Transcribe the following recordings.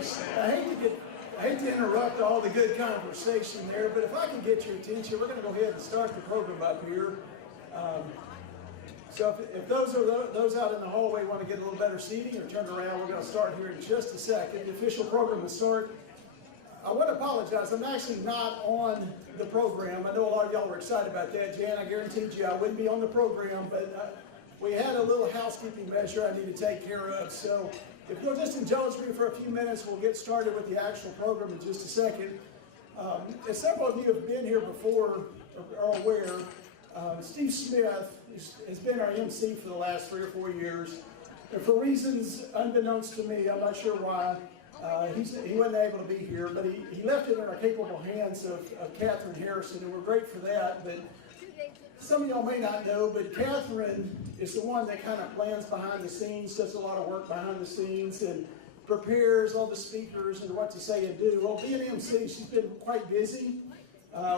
I hate to interrupt all the good conversation there, but if I can get your attention, we're going to go ahead and start the program up here. So if those out in the hallway want to get a little better seating or turn around, we're going to start here in just a second. The official program will start. I want to apologize. I'm actually not on the program. I know a lot of y'all were excited about that. Jan, I guaranteed you I wouldn't be on the program, but we had a little housekeeping measure I need to take care of. So if you'll just indulge me for a few minutes, we'll get started with the actual program in just a second. As several of you have been here before or are aware, Steve Smith has been our MC for the last 3 or 4 years. And for reasons unbeknownst to me, I'm not sure why, he wasn't able to be here, but he left it in our capable hands of Catherine Harrison, and we're great for that. But some of y'all may not know, but Catherine is the one that kind of plans behind the scenes, does a lot of work behind the scenes, and prepares all the speakers and what to say and do. Well, being MC, she's been quite busy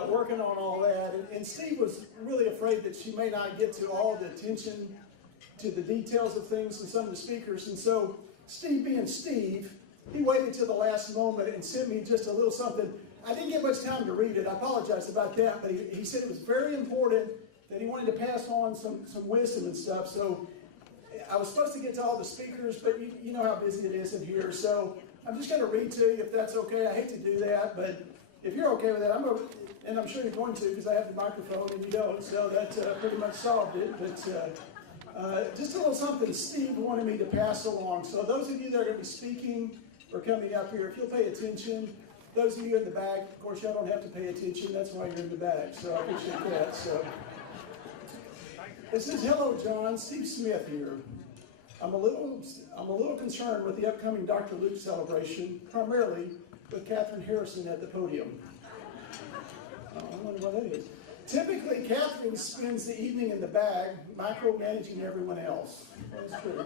working on all that. And Steve was really afraid that she may not get to all the attention to the details of things and some of the speakers. And so Steve being Steve, he waited till the last moment and sent me just a little something. I didn't get much time to read it. I apologize about that, but he said it was very important that he wanted to pass on some wisdom and stuff. So I was supposed to get to all the speakers, but you know how busy it is in here. So I'm just going to read to you if that's okay. I hate to do that, but if you're okay with that, and I'm sure you're going to because I have the microphone and you don't, so that pretty much solved it. But just a little something Steve wanted me to pass along. So those of you that are going to be speaking or coming up here, if you'll pay attention, those of you in the back, of course, y'all don't have to pay attention. That's why you're in the back, so I appreciate that. So it says, "Hello, John. Steve Smith here. I'm a little concerned with the upcoming Dr. Luke celebration, primarily with Catherine Harrison at the podium." I wonder what that is. Typically, Catherine spends the evening in the back, micromanaging everyone else. That's true.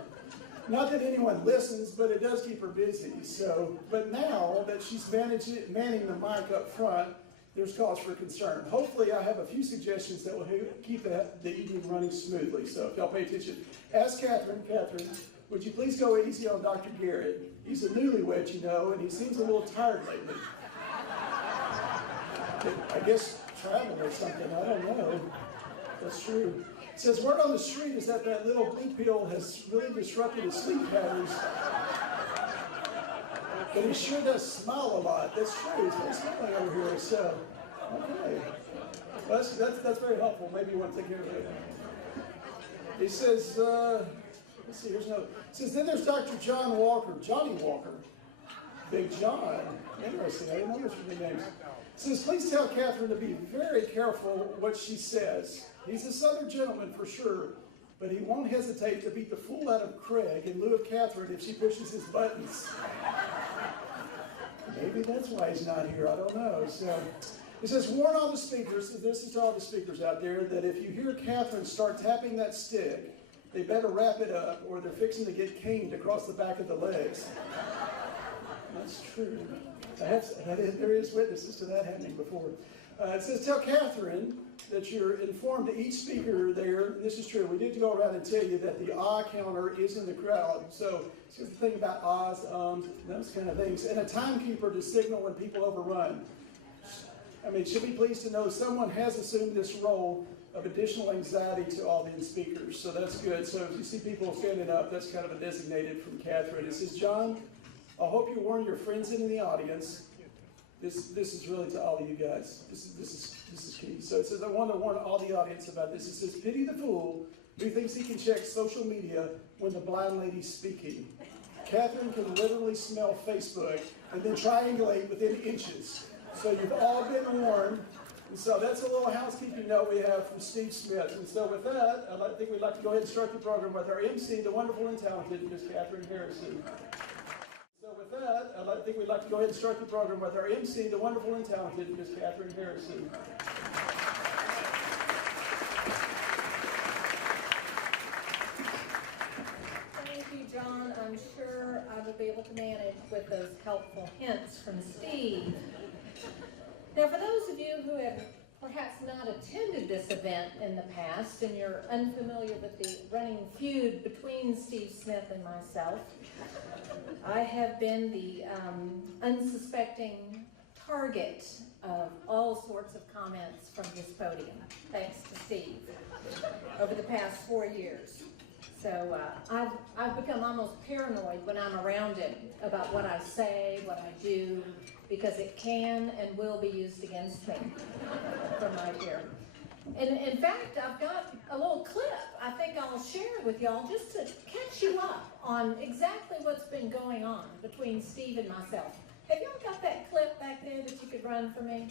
Not that anyone listens, but it does keep her busy. So, but now that she's manning the mic up front, there's cause for concern. Hopefully, I have a few suggestions that will keep the evening running smoothly. So, if y'all pay attention, ask Catherine, would you please go easy on Dr. Garrett? He's a newlywed, you know, and he seems a little tired lately. I guess travel or something, I don't know. That's true. It says, word on the street is that little blue pill has really disrupted his sleep patterns. But he sure does smile a lot. That's true. He's very smiling over here. So, okay. Well, that's very helpful. Maybe you want to take care of it. He says, let's see, here's another. It says, then there's Dr. Johnny Walker. Big John. Interesting. I didn't know those were big names. It says, please tell Catherine to be very careful what she says. He's a Southern gentleman for sure, but he won't hesitate to beat the fool out of Craig in lieu of Catherine if she pushes his buttons. Maybe that's why he's not here. I don't know. So it says, warn all the speakers, this is to all the speakers out there, that if you hear Catherine start tapping that stick, they better wrap it up or they're fixing to get caned across the back of the legs. That's true. There is witnesses to that happening before. It says, tell Catherine that you're informed to each speaker there. This is true. We need to go around and tell you that the ah counter is in the crowd. So here's the thing about ahs, those kind of things. And a timekeeper to signal when people overrun. I mean, should be pleased to know someone has assumed this role of additional anxiety to all the speakers. So that's good. So if you see people standing up, that's kind of a designated from Catherine. It says, John, I hope you warn your friends in the audience. This is really to all of you guys. This is key. So it says, I want to warn all the audience about this. It says, pity the fool who thinks he can check social media when the blind lady's speaking. Catherine can literally smell Facebook and then triangulate within inches. So you've all been warned. And so that's a little housekeeping note we have from Steve Smith. And so with that, I think we'd like to go ahead and start the program with our MC, the wonderful and talented Miss Catherine Harrison. So with that, I think we'd like to go ahead and start the program with our MC, the wonderful and talented Miss Catherine Harrison. Thank you, John. I'm sure I will be able to manage with those helpful hints from Steve. Now, for those of you who have perhaps not attended this event in the past and you're unfamiliar with the running feud between Steve Smith and myself, I have been the unsuspecting target of all sorts of comments from this podium, thanks to Steve, over the past 4 years. So I've become almost paranoid when I'm around him about what I say, what I do, because it can and will be used against me from right here. And in fact, I've got a little clip I think I'll share with y'all just to catch you up on exactly what's been going on between Steve and myself. Have y'all got that clip back there that you could run for me?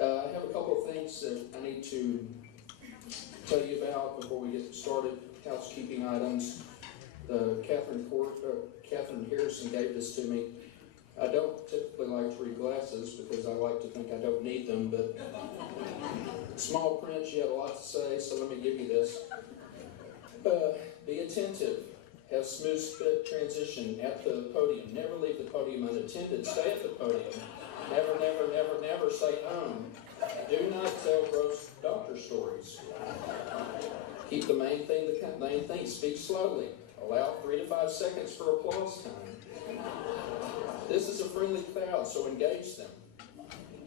I have a couple of things that I need to tell you about before we get started. Housekeeping items. Catherine Harrison gave this to me. I don't typically like to read glasses because I like to think I don't need them, but small print, she had a lot to say, so let me give you this. Be attentive. Have smooth transition at the podium. Never leave the podium unattended. Stay at the podium. Never, never, never, never say Do not tell gross doctor stories. Keep the main thing the main thing. Speak slowly. Allow 3 to 5 seconds for applause time. This is a friendly crowd, so engage them.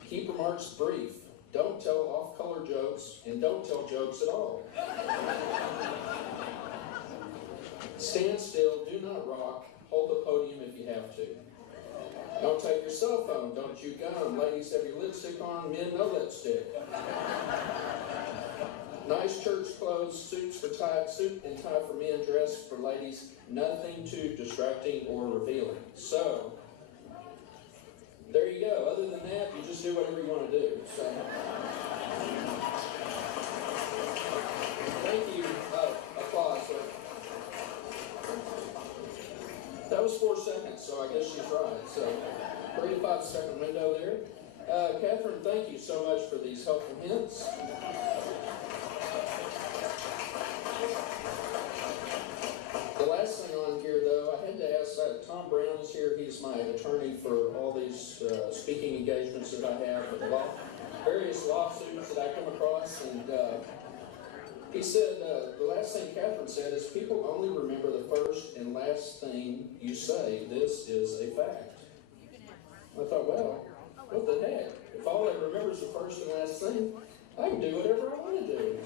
Keep remarks brief. Don't tell off-color jokes, and don't tell jokes at all. Stand still, do not rock, hold the podium if you have to. Don't take your cell phone, don't chew gum. Ladies, have your lipstick on, men, no lipstick. Nice church clothes, suit and tie for men, dress for ladies, nothing too distracting or revealing. So, there you go. Other than that, you just do whatever you want to do. So, thank you. Applause. That was 4 seconds, so I guess she's right. So, 3 to 5 second window there. Catherine, thank you so much for these helpful hints. The last thing on here, though, I had to ask, Tom Brown is here. He's my attorney for all these speaking engagements that I have with various lawsuits that I come across. And he said, the last thing Catherine said is, people only remember the first and last thing you say. This is a fact. I thought, well, what the heck? If all I remember is the first and last thing, I can do whatever I want to do.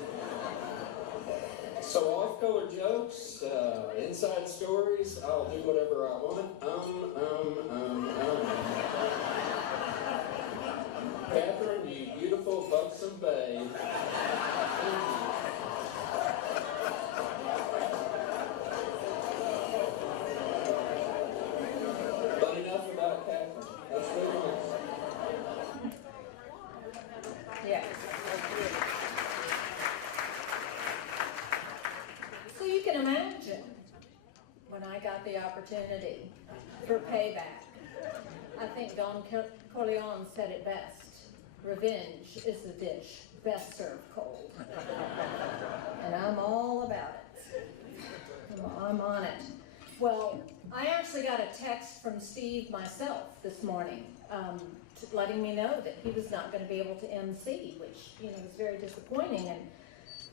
So off-color jokes, inside stories, I'll do whatever I want. Catherine, you beautiful, buxom babe. But enough about Catherine. Let's move on. Yes. So you can imagine when I got the opportunity for payback. I think Don Corleone said it best. Revenge is the dish best served cold. And I'm all about it. I'm on it. Well, I actually got a text from Steve myself this morning, letting me know that he was not going to be able to MC, which, was very disappointing. And,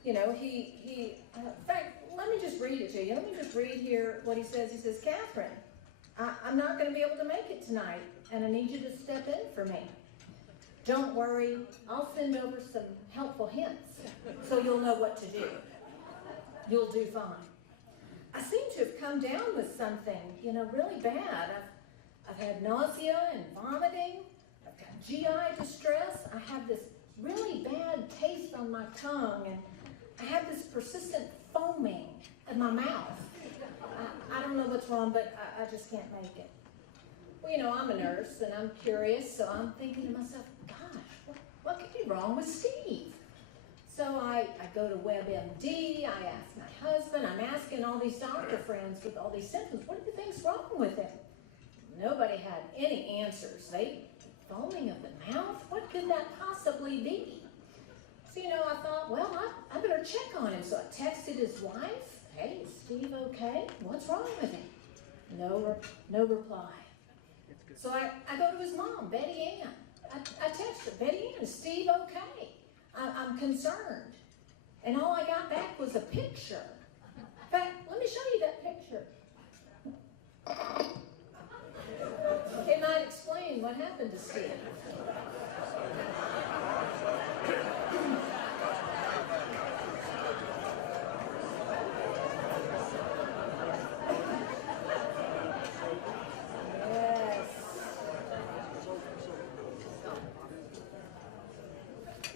he in fact, let me just read it to you. Let me just read here what he says. He says, Catherine, I'm not going to be able to make it tonight, and I need you to step in for me. Don't worry, I'll send over some helpful hints so you'll know what to do. You'll do fine. I seem to have come down with something, really bad. I've had nausea and vomiting. I've got GI distress. I have this really bad taste on my tongue, and I have this persistent foaming in my mouth. I don't know what's wrong, but I just can't make it. Well, I'm a nurse, and I'm curious, so I'm thinking to myself, gosh, what could be wrong with Steve? So I go to WebMD, I ask my husband, I'm asking all these doctor friends with all these symptoms, what do you think's wrong with him? Nobody had any answers. Foaming of the mouth? What could that possibly be? So, I thought, well, I better check on him. So I texted his wife, hey, is Steve okay? What's wrong with him? No reply. So I go to his mom, Betty Ann. I text her, Betty Ann, is Steve okay? I'm concerned. And all I got back was a picture. In fact, let me show you that happened to Steve? Yes.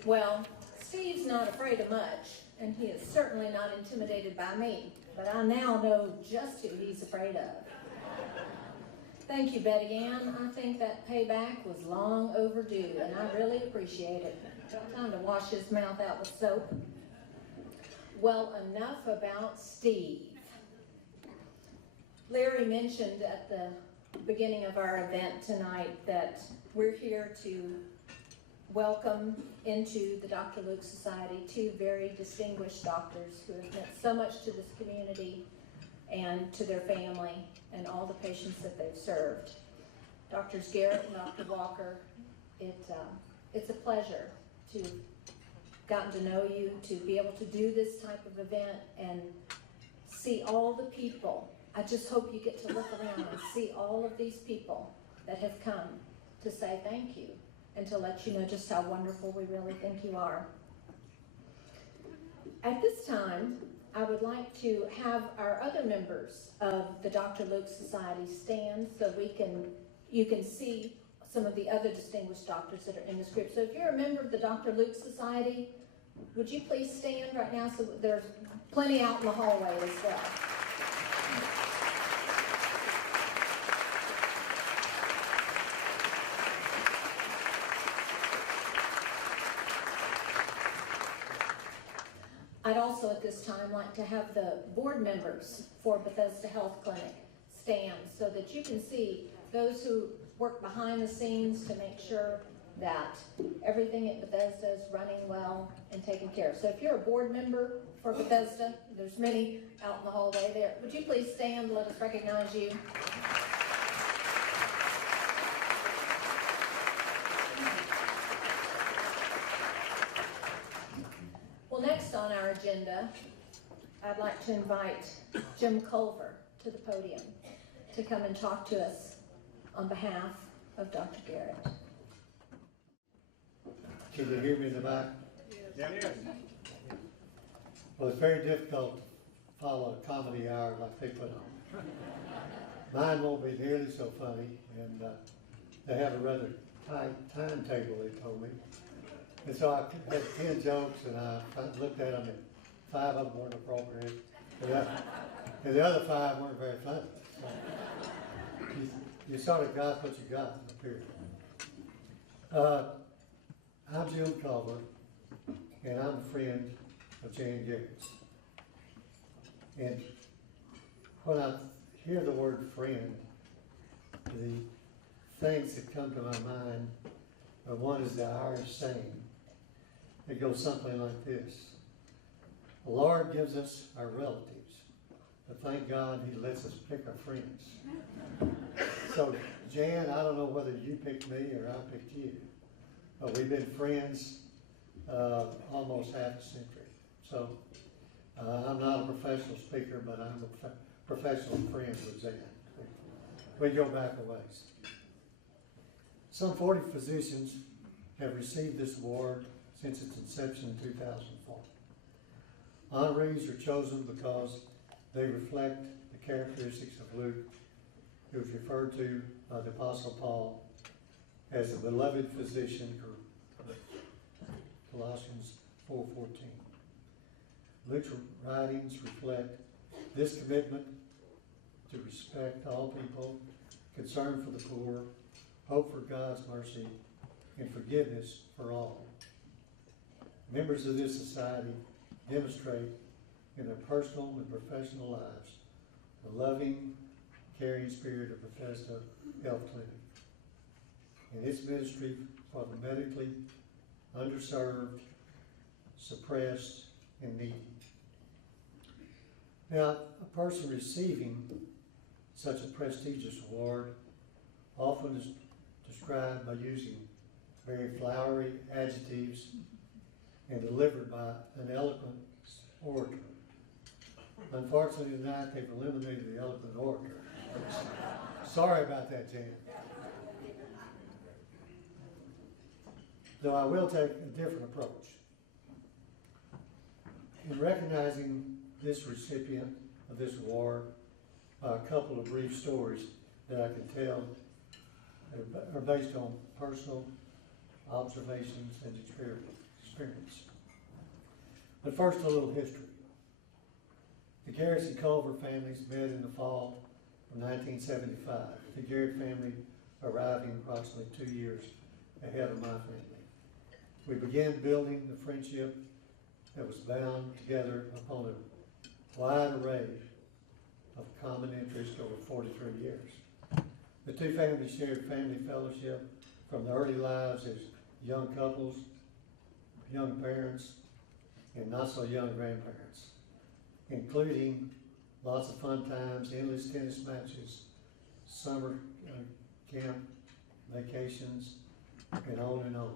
Well, Steve's not afraid of much, and he is certainly not intimidated by me, but I now know just who he's afraid of. Thank you, Betty Ann. I think that payback was long overdue, and I really appreciate it. Time to wash his mouth out with soap. Well, enough about Steve. Larry mentioned at the beginning of our event tonight that we're here to welcome into the Dr. Luke Society two very distinguished doctors who have meant so much to this community and to their family and all the patients that they've served. Drs. Garrett and Dr. Walker, it's a pleasure to have gotten to know you, to be able to do this type of event and see all the people. I just hope you get to look around and see all of these people that have come to say thank you and to let you know just how wonderful we really think you are. At this time, I would like to have our other members of the Dr. Luke Society stand so you can see some of the other distinguished doctors that are in this group. So if you're a member of the Dr. Luke Society, would you please stand right now? So there's plenty out in the hallway as well. I'd also at this time like to have the board members for Bethesda Health Clinic stand so that you can see those who work behind the scenes to make sure that everything at Bethesda is running well and taken care of. So if you're a board member for Bethesda, there's many out in the hallway there. Would you please stand? Let us recognize you. Well, next on our agenda, I'd like to invite Jim Culver to the podium to come and talk to us on behalf of Dr. Garrett. Can you hear me in the back? Yes. Well, it's very difficult to follow a comedy hour like they put on. Mine won't be nearly so funny, and they have a rather tight timetable, they told me. And so I had 10 jokes, and I looked at them, and 5 of them weren't appropriate, and the other 5 weren't very funny. So you sort of got what you got up here. I'm Jim Culver, and I'm a friend of Jane Garrett's. And when I hear the word friend, the things that come to my mind one is the Irish saying. It goes something like this: the Lord gives us our relatives, but thank God He lets us pick our friends. So, Jan, I don't know whether you picked me or I picked you, but we've been friends almost half a century. So, I'm not a professional speaker, but I'm a professional friend with Jan. We go back a ways. Some 40 physicians have received this award since its inception in 2004. Honorees are chosen because they reflect the characteristics of Luke, who is referred to by the Apostle Paul as a beloved physician, Colossians 4:14. Luke's writings reflect this commitment to respect all people, concern for the poor, hope for God's mercy, and forgiveness for all. Members of this society demonstrate in their personal and professional lives the loving, caring spirit of Bethesda Health Clinic and its ministry for the medically underserved, suppressed, and needy. Now, a person receiving such a prestigious award often is described by using very flowery adjectives and delivered by an eloquent orator. Unfortunately tonight they've eliminated the eloquent orator. Sorry about that, Jan. though I will take a different approach. In recognizing this recipient of this award, a couple of brief stories that I can tell are based on personal observations and experience. But first, a little history. The Garrett and Culver families met in the fall of 1975. The Garrett family arriving approximately 2 years ahead of my family. We began building the friendship that was bound together upon a wide array of common interest over 43 years. The two families shared family fellowship from the early lives as young couples, young parents, and not so young grandparents, including lots of fun times, endless tennis matches, summer camp vacations, and on and on.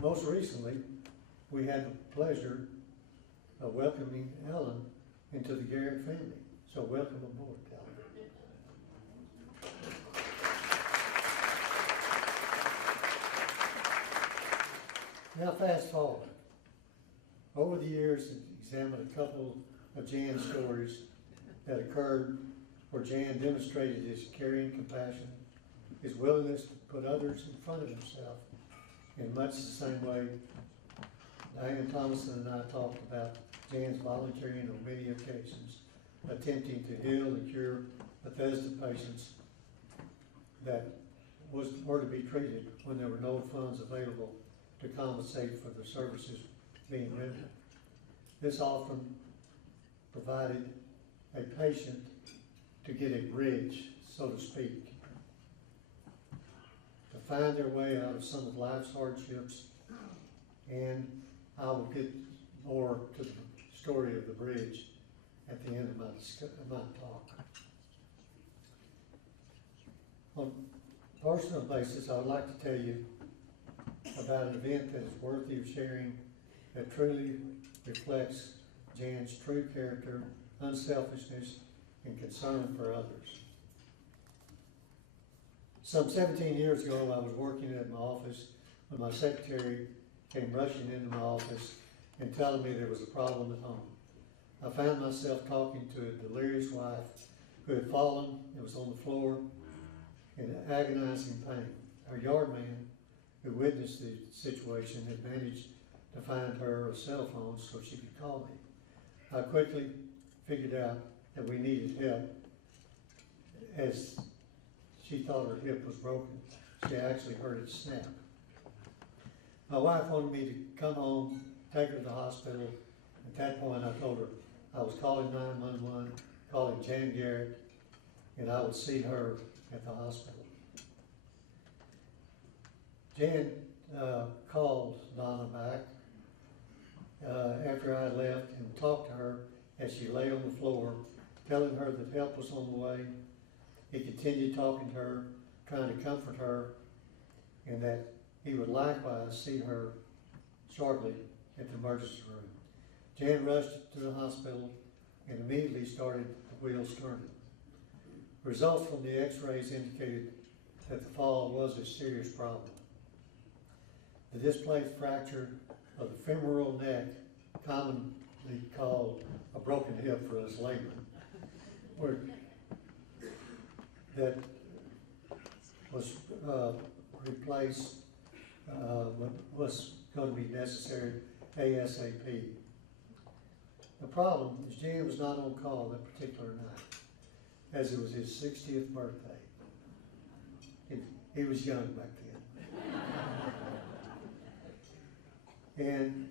Most recently, we had the pleasure of welcoming Ellen into the Garrett family. So welcome aboard, Ellen. Now fast forward. Over the years, I examined a couple of Jan's stories that occurred where Jan demonstrated his caring compassion, his willingness to put others in front of himself in much the same way Diane Thomason and I talked about Jan's volunteering on many occasions, attempting to heal and cure Bethesda patients that were to be treated when there were no funds available to compensate for the services being rendered. This often provided a patient to get a bridge, so to speak, to find their way out of some of life's hardships. And I will get more to the story of the bridge at the end of my talk. On a personal basis, I would like to tell you about an event that is worthy of sharing, that truly reflects Jan's true character, unselfishness, and concern for others. Some 17 years ago, I was working at my office when my secretary came rushing into my office and telling me there was a problem at home. I found myself talking to a delirious wife who had fallen and was on the floor in agonizing pain. Our yard man, who witnessed the situation, had managed to find her a cell phone so she could call me. I quickly figured out that we needed help, as she thought her hip was broken. She actually heard it snap. My wife wanted me to come home, take her to the hospital. At that point, I told her I was calling 911, calling Jan Garrett, and I would see her at the hospital. Jan called Donna back after I left and talked to her as she lay on the floor, telling her that help was on the way. He continued talking to her, trying to comfort her, and that he would likewise see her shortly at the emergency room. Jan rushed to the hospital and immediately started the wheels turning. Results from the x-rays indicated that the fall was a serious problem. The displaced fracture of the femoral neck, commonly called a broken hip for us laymen, that was replaced, was going to be necessary ASAP. The problem is Jan was not on call that particular night, as it was his 60th birthday. He was young back then. And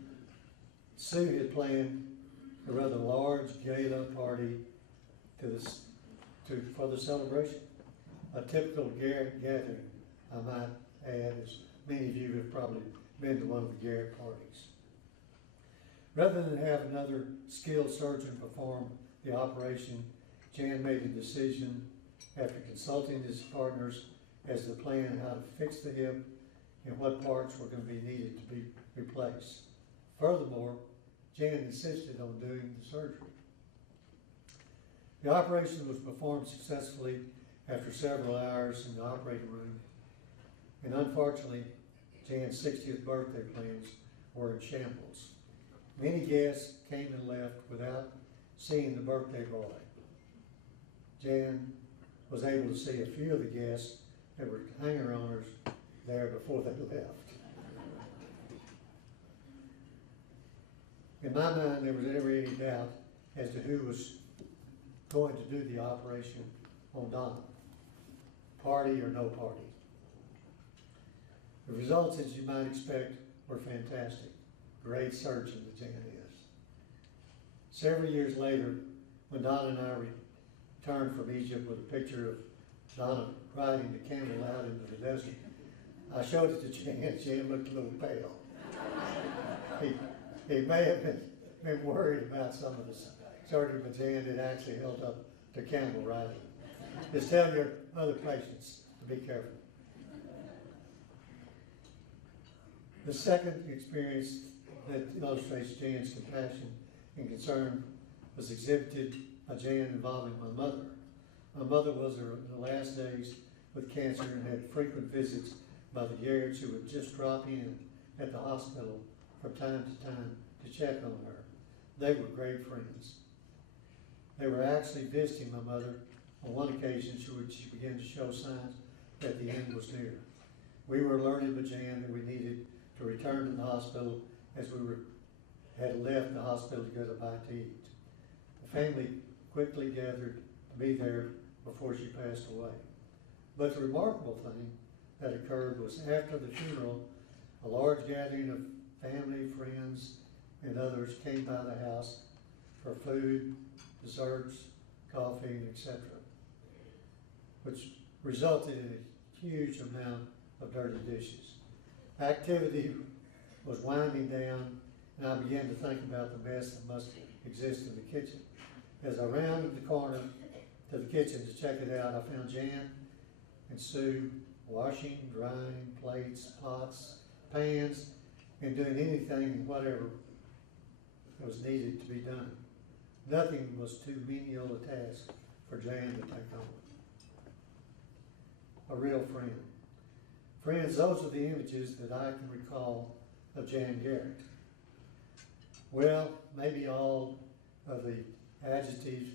Sue had planned a rather large gala party for the celebration. A typical Garrett gathering, I might add, as many of you have probably been to one of the Garrett parties. Rather than have another skilled surgeon perform the operation, Jan made a decision after consulting his partners as to plan how to fix the hip and what parts were going to be needed to be replaced. Furthermore, Jan insisted on doing the surgery. The operation was performed successfully after several hours in the operating room, and unfortunately, Jan's 60th birthday plans were in shambles. Many guests came and left without seeing the birthday boy. Jan was able to see a few of the guests that were hanger-oners there before they left. In my mind, there was never any doubt as to who was going to do the operation on Donna, party or no party. The results, as you might expect, were fantastic. Great surgeon that Jan is. Several years later, when Donna and I returned from Egypt with a picture of Donna riding the camel out into the desert, I showed it to Jan. Jan looked a little pale. He may have been worried about some of the surgery, but Jan had actually held up the camel riding. Just tell your other patients to be careful. The second experience that illustrates Jan's compassion and concern was exhibited by Jan involving my mother. My mother was in the last days with cancer and had frequent visits by the Garretts who would just drop in at the hospital from time to time to check on her. They were great friends. They were actually visiting my mother on one occasion she began to show signs that the end was near. We were alerted by Jan that we needed to return to the hospital as we had left the hospital to go to bite to eat. The family quickly gathered to be there before she passed away. But the remarkable thing that occurred was after the funeral, a large gathering of family, friends, and others came by the house for food, desserts, coffee, etc., which resulted in a huge amount of dirty dishes. Activity was winding down, and I began to think about the mess that must exist in the kitchen. As I rounded the corner to the kitchen to check it out, I found Jan and Sue washing, drying plates, pots, pans, and doing anything and whatever was needed to be done. Nothing was too menial a task for Jan to take on. A real friend. Friends, those are the images that I can recall of Jan Garrett. Well, maybe all of the adjectives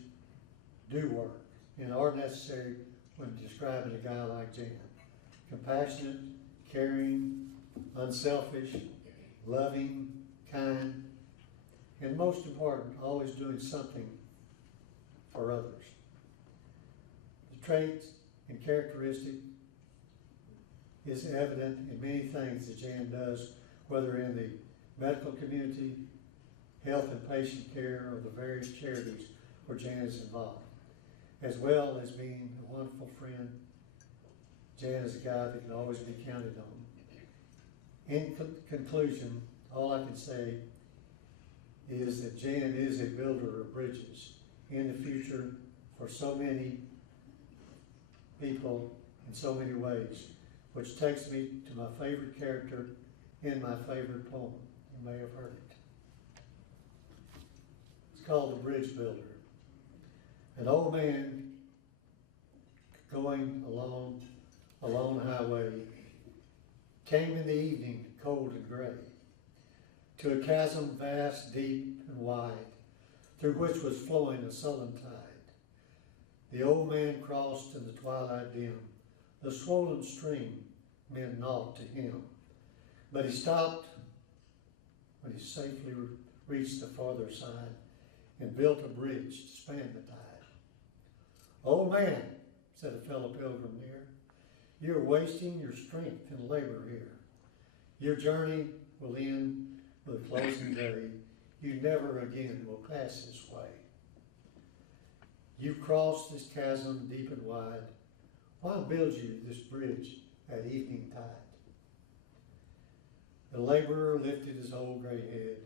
do work and are necessary when describing a guy like Jan. Compassionate, caring, unselfish, loving, kind, and most important, always doing something for others. The traits and characteristic is evident in many things that Jan does, whether in the medical community, health and patient care, or the various charities where Jan is involved. As well as being a wonderful friend, Jan is a guy that can always be counted on. In conclusion, all I can say is that Jan is a builder of bridges in the future for so many people in so many ways, which takes me to my favorite character in my favorite poem. You may have heard it. It's called The Bridge Builder. An old man going along a lone highway came in the evening, cold and gray, to a chasm vast, deep, and wide, through which was flowing a sullen tide. The old man crossed in the twilight dim. The swollen stream meant naught to him. But he stopped when he safely reached the farther side and built a bridge to span the tide. "Old man," said a fellow pilgrim near, "you're wasting your strength and labor here. Your journey will end with a closing day. You never again will pass this way. You've crossed this chasm deep and wide. Why build you this bridge at evening tide?" The laborer lifted his old gray head.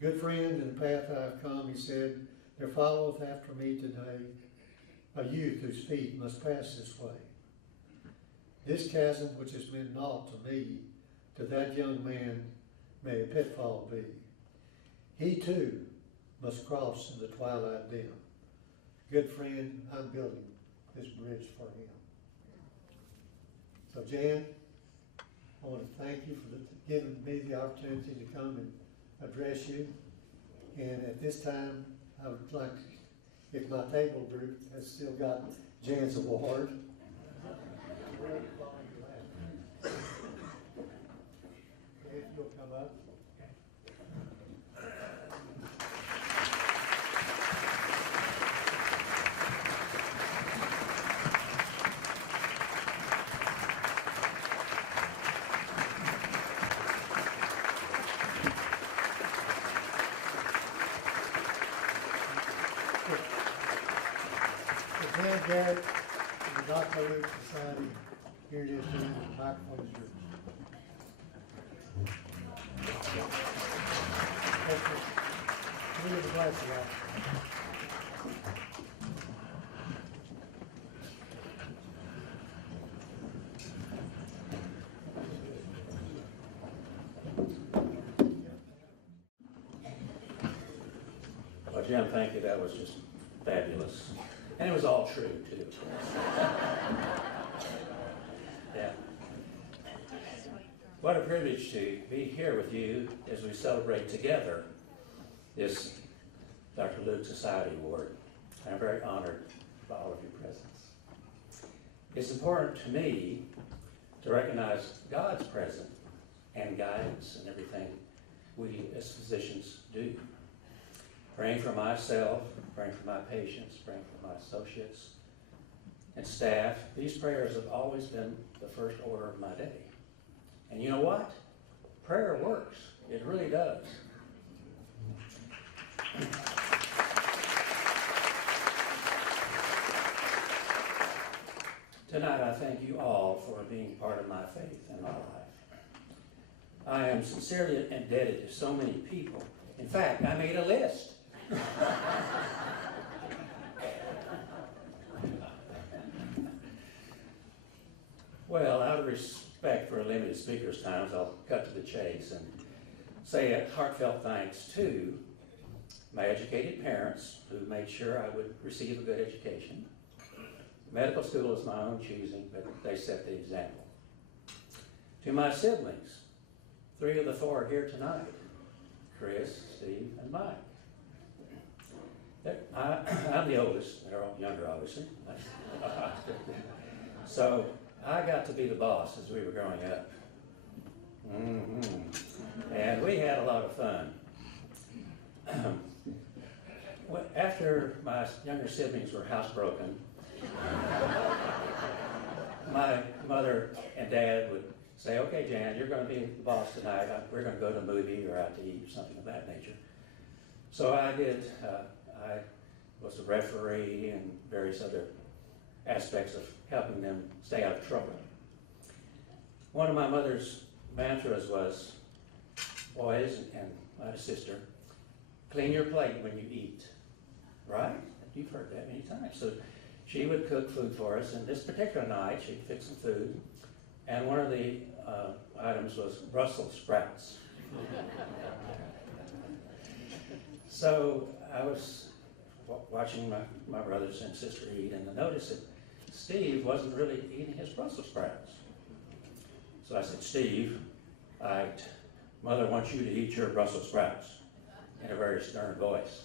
"Good friend, in the path I've come," he said, "there followeth after me today a youth whose feet must pass this way. This chasm which has meant naught to me, to that young man may a pitfall be. He too must cross in the twilight dim. Good friend, I'm building this bridge for him." So Jan, I want to thank you for giving me the opportunity to come and address you. And at this time, I would like, if my table group has still got Jan's award. If you'll come up. Jan Garrett, the Dr. Luke Society, here it is, the microphone is yours. Give me the glasses off. Well, Jim, thank you. That was just fabulous. And it was all true, too. Yeah. What a privilege to be here with you as we celebrate together this Dr. Luke Society Award. I'm very honored by all of your presence. It's important to me to recognize God's presence and guidance in everything we as physicians do. Praying for myself, praying for my patients, praying for my associates and staff. These prayers have always been the first order of my day. And you know what? Prayer works. It really does. Tonight, I thank you all for being part of my faith and my life. I am sincerely indebted to so many people. In fact, I made a list. Well, out of respect for limited speakers' times, I'll cut to the chase and say a heartfelt thanks to my educated parents who made sure I would receive a good education. Medical school is my own choosing, but they set the example. To my siblings, 3 of the 4 are here tonight, Chris, Steve, and Mike. I'm the oldest. They're all younger, obviously. So I got to be the boss as we were growing up. And we had a lot of fun. After my younger siblings were housebroken, my mother and dad would say, okay, Jan, you're going to be the boss tonight. We're going to go to a movie or out to eat or something of that nature. So I did. I was a referee and various other aspects of helping them stay out of trouble. One of my mother's mantras was, boys, and I had a sister, clean your plate when you eat, right? You've heard that many times. So she would cook food for us, and this particular night she'd fix some food, and one of the items was Brussels sprouts. So I was watching my brothers and sister eat, and I noticed that Steve wasn't really eating his Brussels sprouts. So I said, Steve, Mother wants you to eat your Brussels sprouts, in a very stern voice.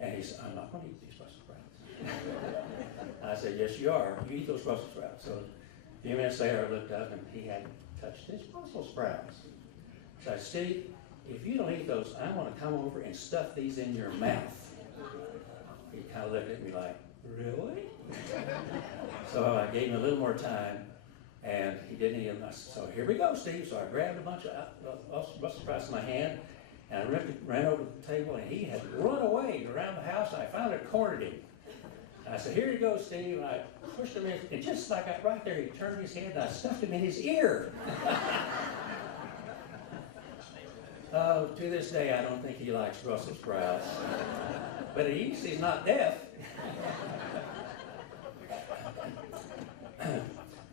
And he said, I'm not going to eat these Brussels sprouts. I said, yes, you are. You eat those Brussels sprouts. So a few minutes later, I looked up, and he hadn't touched his Brussels sprouts. So I said, Steve, if you don't eat those, I want to come over and stuff these in your mouth. He kind of looked at me like, really? So I gave him a little more time, and he didn't eat them. I said, so here we go, Steve. So I grabbed a bunch of Brussels sprouts in my hand, and I ran over to the table, and he had run away around the house, and I finally cornered him. And I said, here you go, Steve. And I pushed him in, and just like right there, he turned his head, and I stuffed him in his ear. To this day, I don't think he likes Brussels sprouts. But he's not deaf.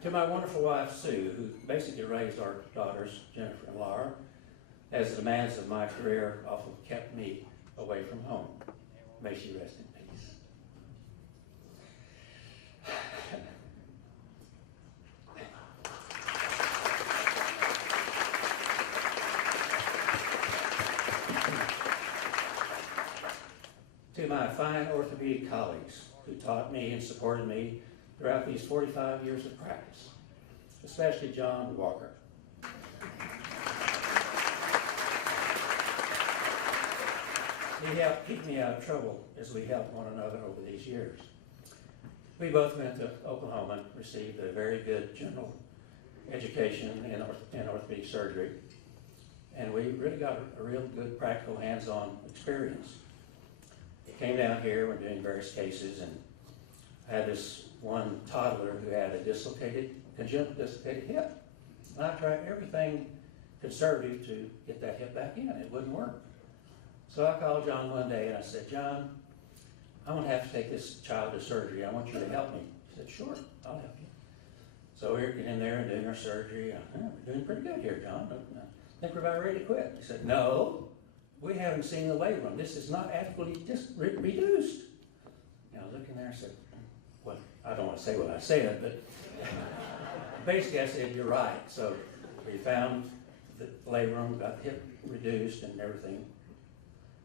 To my wonderful wife, Sue, who basically raised our daughters, Jennifer and Laura, as the demands of my career often kept me away from home. May she rest in peace. my fine orthopedic colleagues who taught me and supported me throughout these 45 years of practice, especially John Walker. He helped keep me out of trouble as we helped one another over these years. We both went to Oklahoma and received a very good general education in orthopedic surgery, and we really got a real good practical hands-on experience. Came down here, we're doing various cases, and I had this one toddler who had a congenital dislocated hip. And I tried everything conservative to get that hip back in. It wouldn't work. So I called John one day and I said, John, I'm going to have to take this child to surgery. I want you to help me. He said, sure, I'll help you. So we're getting in there and doing our surgery. We're doing pretty good here, John. I think we're about ready to quit. He said, no, we haven't seen the labrum. This is not adequately reduced. And I was looking there and said, well, I don't want to say what I said, but basically I said, you're right. So we found the labrum, got the hip reduced, and everything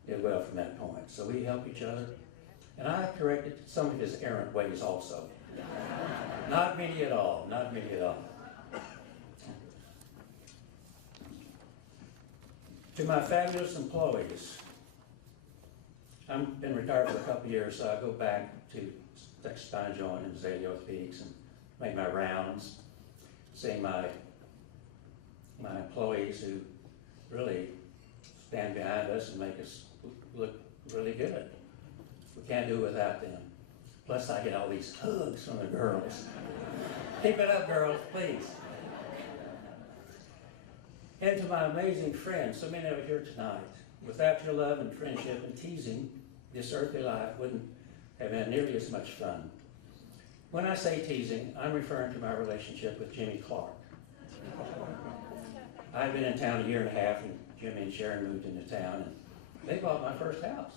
did well from that point. So we help each other. And I corrected some of his errant ways also. Not many at all, not many at all. To my fabulous employees, I've been retired for a couple of years, so I go back to spine joint and Zaley Orthopedics and make my rounds, seeing my employees who really stand behind us and make us look really good. We can't do it without them. Plus I get all these hugs from the girls. Keep it up, girls, please. And to my amazing friends, so many of you here tonight, without your love and friendship and teasing, this earthly life wouldn't have had nearly as much fun. When I say teasing, I'm referring to my relationship with Jimmy Clark. I've been in town a year and a half, and Jimmy and Sharon moved into town, and they bought my first house.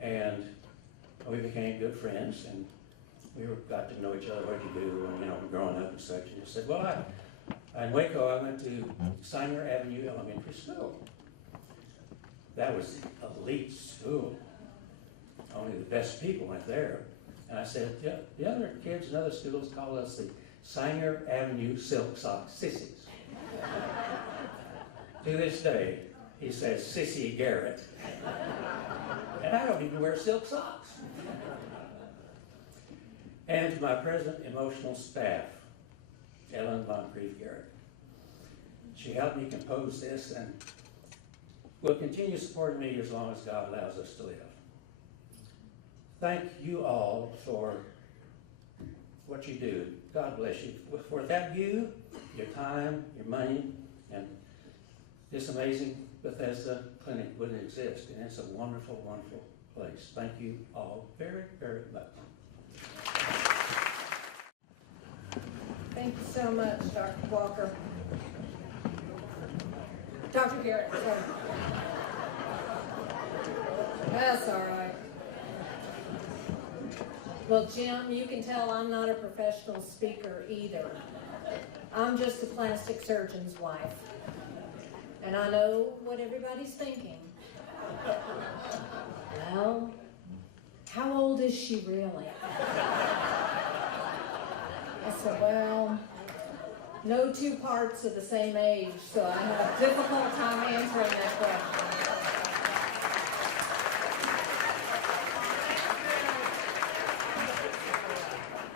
And we became good friends, and we got to know each other, what you do, and, growing up and such. And he said, well, in Waco, I went to Sanger Avenue Elementary School. That was the elite school. Only the best people went there. And I said, the other kids in other schools call us the Sanger Avenue Silk Sock Sissies. To this day, he says Sissy Garrett. And I don't even wear silk socks. And to my present emotional staff, Ellen Moncrief Garrett. She helped me compose this and will continue supporting me as long as God allows us to live. Thank you all for what you do. God bless you. Without you, your time, your money, and this amazing Bethesda Clinic wouldn't exist. And it's a wonderful, wonderful place. Thank you all very, very much. Thank you so much, Dr. Walker. Dr. Garrett, sorry. That's all right. Well, Jim, you can tell I'm not a professional speaker either. I'm just a plastic surgeon's wife. And I know what everybody's thinking. Well, how old is she really? I said, well, no two parts are the same age, so I have a difficult time answering that question.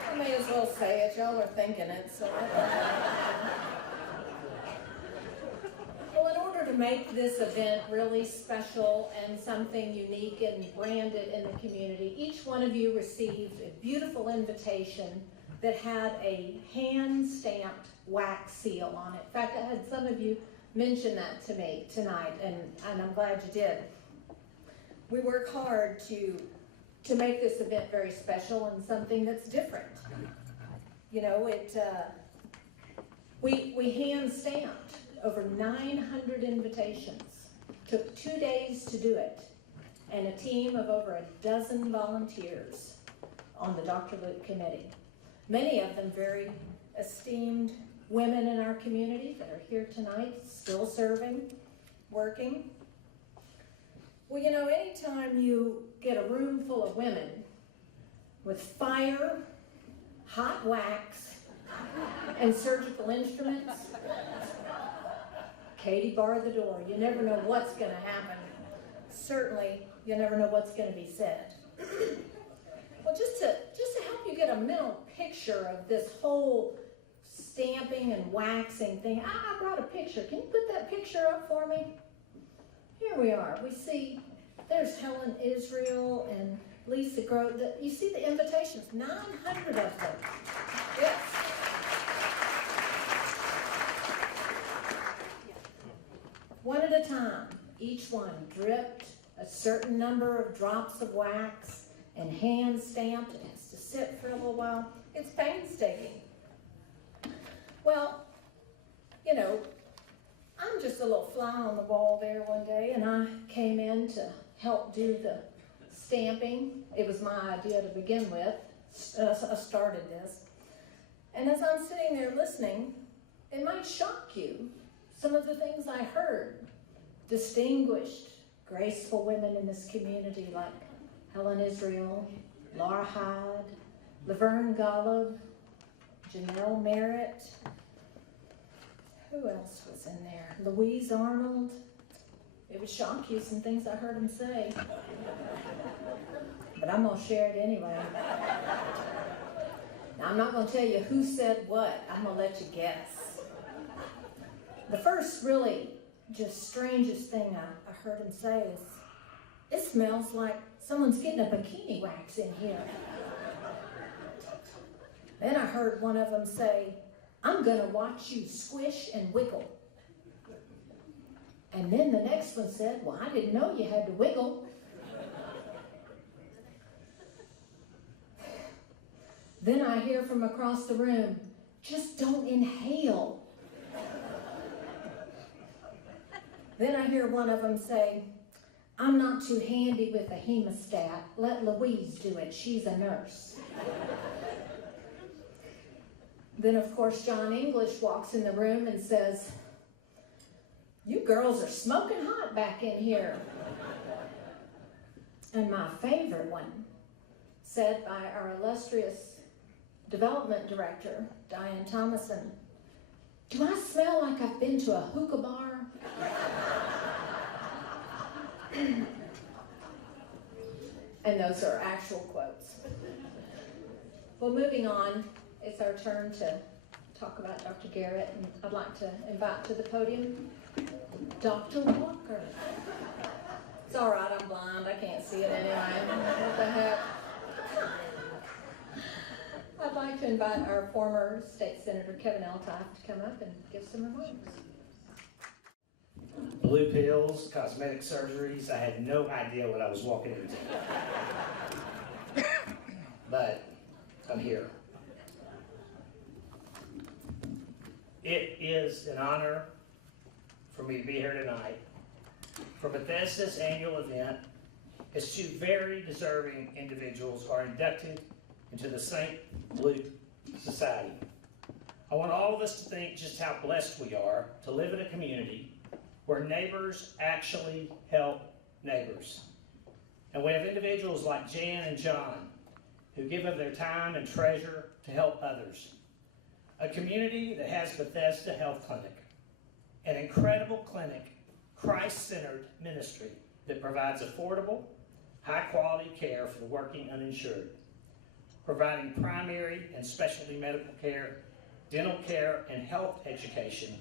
I may as well say it, y'all are thinking it, so. Well, in order to make this event really special and something unique and branded in the community, each one of you received a beautiful invitation that had a hand-stamped wax seal on it. In fact, I had some of you mention that to me tonight, and I'm glad you did. We work hard to make this event very special and something that's different. We hand-stamped over 900 invitations. Took 2 days to do it, and a team of over a dozen volunteers on the Dr. Luke committee. Many of them very esteemed women in our community that are here tonight, still serving, working. Well, you know, anytime you get a room full of women with fire, hot wax, and surgical instruments, Katie barred the door. You never know what's going to happen. Certainly, you never know what's going to be said. Well, just to help you get a mental picture of this whole stamping and waxing thing, I brought a picture. Can you put that picture up for me? Here we are. We see there's Helen Israel and Lisa Grove. You see the invitations, 900 of them. Yes. One at a time, each one dripped a certain number of drops of wax and hand stamped. It has to sit for a little while. It's painstaking. Well, you know, I'm just a little fly on the wall there one day, and I came in to help do the stamping. It was my idea to begin with. I started this. And as I'm sitting there listening, it might shock you, some of the things I heard. Distinguished, graceful women in this community like Helen Israel, Laura Hyde, Laverne Golub, Janelle Merritt. Who else was in there? Louise Arnold. It would shock you, some things I heard them say. But I'm going to share it anyway. Now, I'm not going to tell you who said what. I'm going to let you guess. The first really just strangest thing I heard him say is, "It smells like someone's getting a bikini wax in here." Then I heard one of them say, "I'm going to watch you squish and wiggle." And then the next one said, "Well, I didn't know you had to wiggle." Then I hear from across the room, "Just don't inhale." Then I hear one of them say, "I'm not too handy with a hemostat. Let Louise do it. She's a nurse." Then, of course, John English walks in the room and says, "You girls are smoking hot back in here." And my favorite one, said by our illustrious development director, Diane Thomason, "Do I smell like I've been to a hookah bar?" And those are actual quotes. Well, moving on, it's our turn to talk about Dr. Garrett, and I'd like to invite to the podium Dr. Walker. It's all right, I'm blind, I can't see it anyway. What the heck? I'd like to invite our former State Senator Kevin Eltife to come up and give some remarks. Blue pills, cosmetic surgeries, I had no idea what I was walking into. But I'm here. It is an honor for me to be here tonight for Bethesda's annual event as two very deserving individuals are inducted into the St. Luke Society. I want all of us to think just how blessed we are to live in a community where neighbors actually help neighbors. And we have individuals like Jan and John who give of their time and treasure to help others. A community that has Bethesda Health Clinic, an incredible clinic, Christ-centered ministry that provides affordable, high-quality care for the working uninsured, providing primary and specialty medical care, dental care, and health education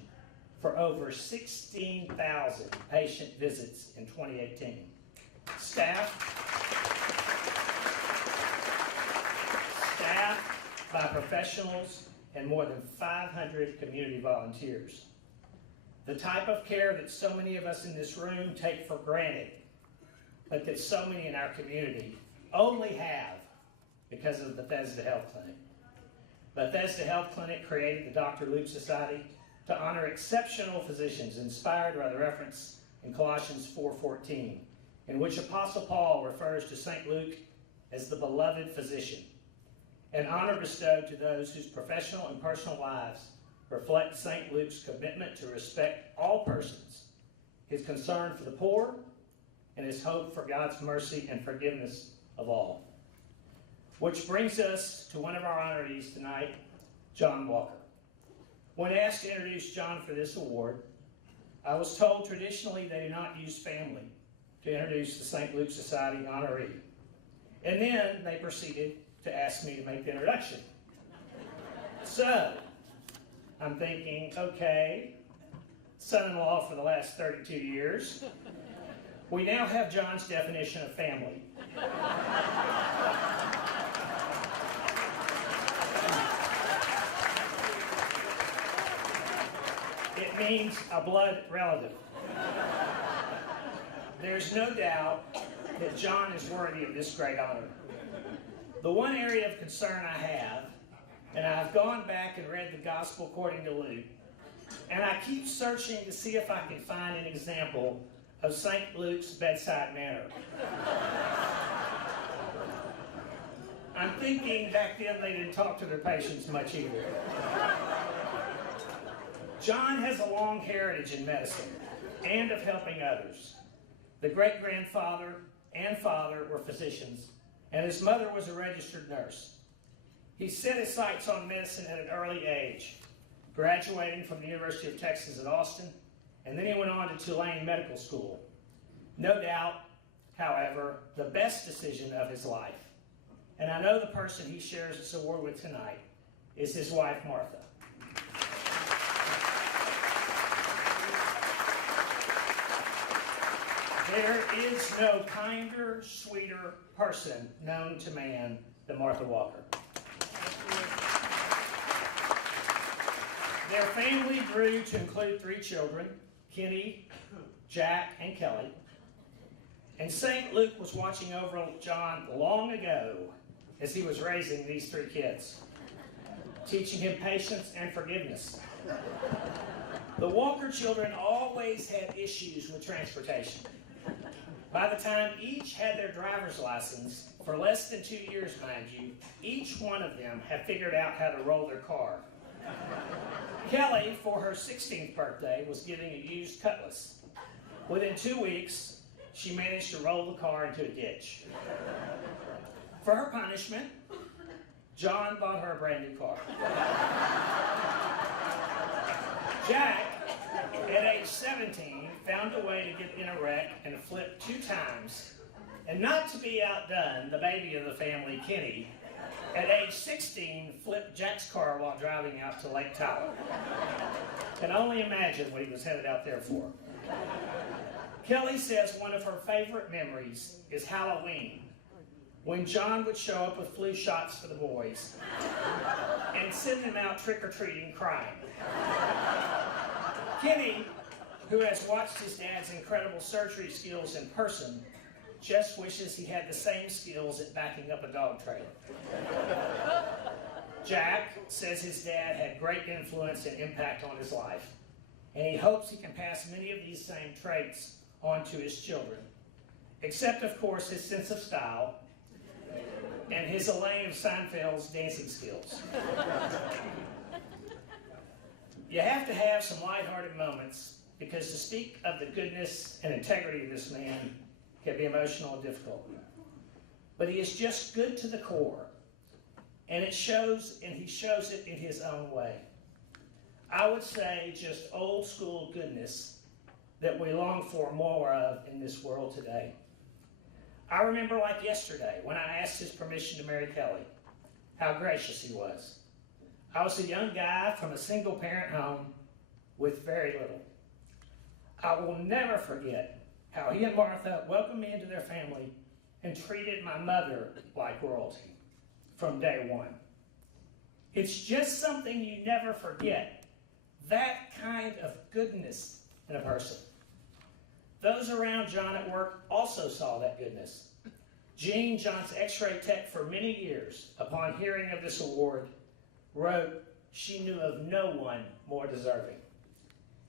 for over 16,000 patient visits in 2018. Staffed by professionals and more than 500 community volunteers. The type of care that so many of us in this room take for granted, but that so many in our community only have because of Bethesda Health Clinic. Bethesda Health Clinic created the Dr. Luke Society to honor exceptional physicians inspired by the reference in Colossians 4:14, in which Apostle Paul refers to St. Luke as the beloved physician, an honor bestowed to those whose professional and personal lives reflect St. Luke's commitment to respect all persons, his concern for the poor, and his hope for God's mercy and forgiveness of all. Which brings us to one of our honorees tonight, John Walker. When asked to introduce John for this award, I was told traditionally they do not use family to introduce the St. Luke Society honoree. And then they proceeded to ask me to make the introduction. So, I'm thinking, okay, son-in-law for the last 32 years. We now have John's definition of family. It means a blood relative. There's no doubt that John is worthy of this great honor. The one area of concern I have, and I've gone back and read the Gospel according to Luke, and I keep searching to see if I can find an example of St. Luke's bedside manner. I'm thinking back then they didn't talk to their patients much either. John has a long heritage in medicine and of helping others. The great-grandfather and father were physicians, and his mother was a registered nurse. He set his sights on medicine at an early age, graduating from the University of Texas at Austin, and then he went on to Tulane Medical School. No doubt, however, the best decision of his life, and I know the person he shares this award with tonight, is his wife, Martha. There is no kinder, sweeter person known to man than Martha Walker. Their family grew to include 3 children, Kenny, Jack, and Kelly. And St. Luke was watching over John long ago as he was raising these 3 kids, teaching him patience and forgiveness. The Walker children always had issues with transportation. By the time each had their driver's license, for less than 2 years, mind you, each one of them had figured out how to roll their car. Kelly, for her 16th birthday, was getting a used cutlass. Within 2 weeks, she managed to roll the car into a ditch. For her punishment, John bought her a brand new car. Jack, at age 17, found a way to get in a wreck and flip 2 times. And not to be outdone, the baby of the family, Kenny, at age 16, flipped Jack's car while driving out to Lake Tyler. Can only imagine what he was headed out there for. Kelly says one of her favorite memories is Halloween, when John would show up with flu shots for the boys and send them out trick-or-treating crying. Kenny, who has watched his dad's incredible surgery skills in person, just wishes he had the same skills at backing up a dog trailer. Jack says his dad had great influence and impact on his life, and he hopes he can pass many of these same traits on to his children, except, of course, his sense of style and his Elaine of Seinfeld's dancing skills. You have to have some lighthearted moments, because to speak of the goodness and integrity of this man can be emotional and difficult. But he is just good to the core, and he shows it in his own way. I would say just old school goodness that we long for more of in this world today. I remember like yesterday when I asked his permission to marry Kelly, how gracious he was. I was a young guy from a single parent home with very little. I will never forget how he and Martha welcomed me into their family and treated my mother like royalty from day one. It's just something you never forget, that kind of goodness in a person. Those around John at work also saw that goodness. Jean, John's x-ray tech for many years, upon hearing of this award, wrote she knew of no one more deserving.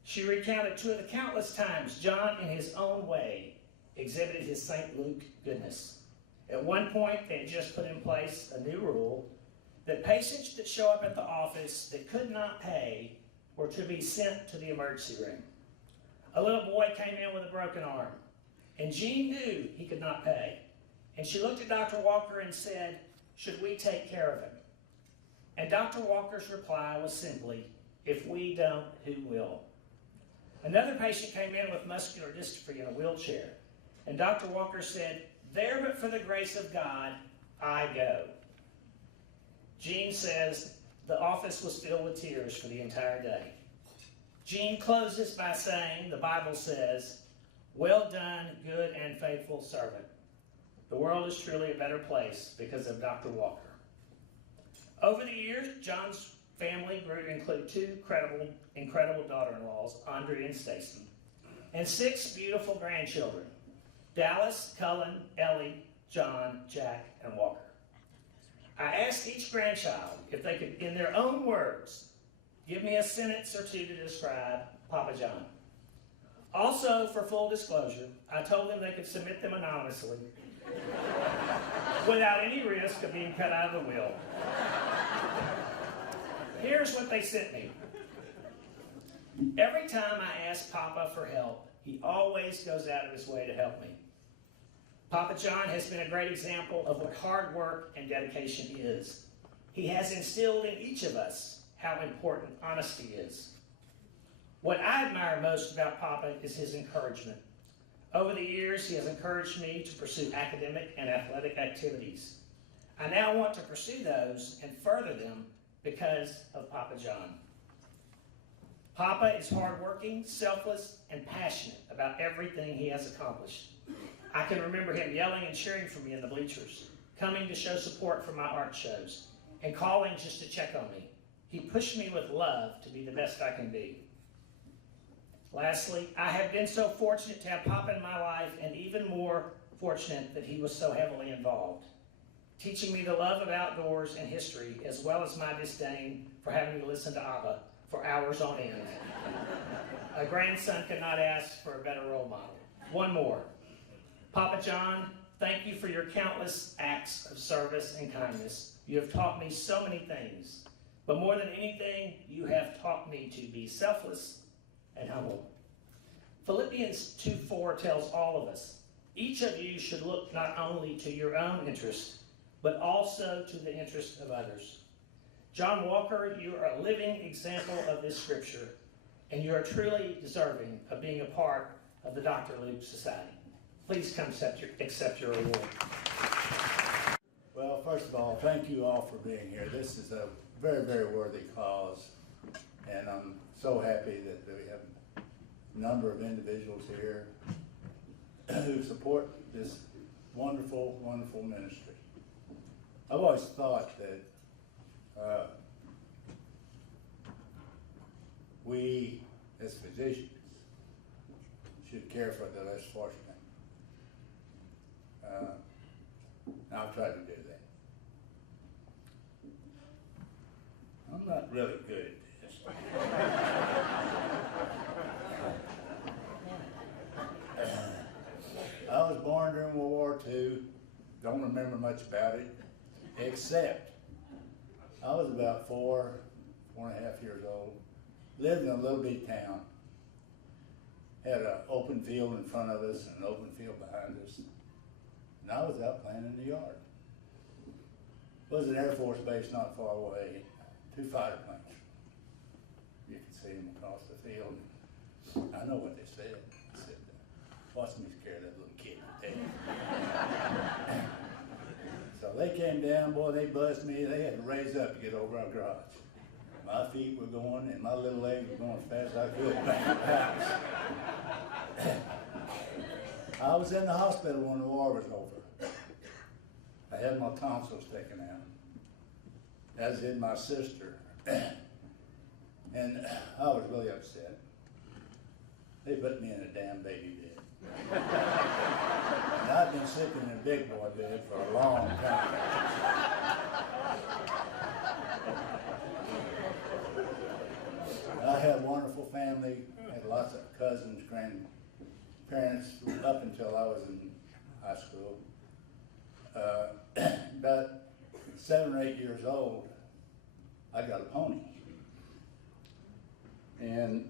She recounted 2 of the countless times John, in his own way, exhibited his St. Luke goodness. At one point, they had just put in place a new rule that patients that show up at the office that could not pay were to be sent to the emergency room. A little boy came in with a broken arm, And Jean knew he could not pay. And she looked at Dr. Walker and said, "Should we take care of him?" And Dr. Walker's reply was simply, "If we don't, who will?" Another patient came in with muscular dystrophy in a wheelchair. And Dr. Walker said, "There but for the grace of God, I go." Jean says the office was filled with tears for the entire day. Jean closes by saying, the Bible says, "Well done, good and faithful servant." The world is truly a better place because of Dr. Walker. Over the years, John's family grew to include two incredible daughter-in-laws, Andrea and Stacy, and 6 beautiful grandchildren, Dallas, Cullen, Ellie, John, Jack, and Walker. I asked each grandchild if they could, in their own words, give me a sentence or two to describe Papa John. Also, for full disclosure, I told them they could submit them anonymously without any risk of being cut out of the will. Here's what they sent me. Every time I ask Papa for help, he always goes out of his way to help me. Papa John has been a great example of what hard work and dedication is. He has instilled in each of us how important honesty is. What I admire most about Papa is his encouragement. Over the years, he has encouraged me to pursue academic and athletic activities. I now want to pursue those and further them because of Papa John. Papa is hardworking, selfless, and passionate about everything he has accomplished. I can remember him yelling and cheering for me in the bleachers, coming to show support for my art shows, and calling just to check on me. He pushed me with love to be the best I can be. Lastly, I have been so fortunate to have Papa in my life, and even more fortunate that he was so heavily involved, teaching me the love of outdoors and history, as well as my disdain for having to listen to Abba for hours on end. A grandson could not ask for a better role model. One more. Papa John, thank you for your countless acts of service and kindness. You have taught me so many things, but more than anything, you have taught me to be selfless and humble. Philippians 2:4 tells all of us, each of you should look not only to your own interest, but also to the interest of others. John Walker, you are a living example of this scripture, and you are truly deserving of being a part of the Dr. Luke Society. Please come accept your award. Well, first of all, thank you all for being here. This is a very, very worthy cause, and I'm so happy that we have a number of individuals here who support this wonderful, wonderful ministry. I've always thought that we, as physicians, should care for the less fortunate. And I've tried to do that. I'm not really good at this. I was born during World War II, don't remember much about it, except I was about 4.5 years old, lived in a little bitty town, had an open field in front of us and an open field behind us, and I was out playing in the yard. It was an Air Force base not far away, 2 fighter planes. You could see them across the field. I know what they said. They said, "Watch me scare that little kid to death." So they came down, boy, they buzzed me. They had to raise up to get over our garage. My feet were going and my little legs were going as fast as I could back to the house. I was in the hospital when the war was over. I had my tonsils taken out, as did my sister. And I was really upset. They put me in a damn baby bed. And I've been sick in a big boy bed for a long time. I had a wonderful family, had lots of cousins, grandparents, up until I was in high school. About 7 or 8 years old, I got a pony. And,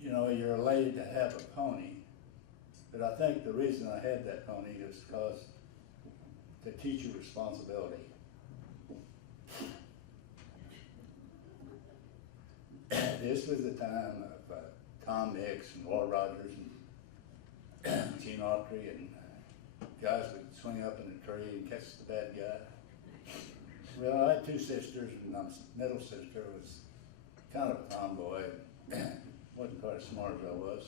you know, you're elated to have a pony, But I think the reason I had that pony is because to teach you responsibility. This was the time of Tom Mix and Roy Rogers and Gene Autry, and guys would swing up in a tree and catch the bad guy. Well, I had two sisters, and my middle sister was kind of a tomboy. Wasn't quite as smart as I was.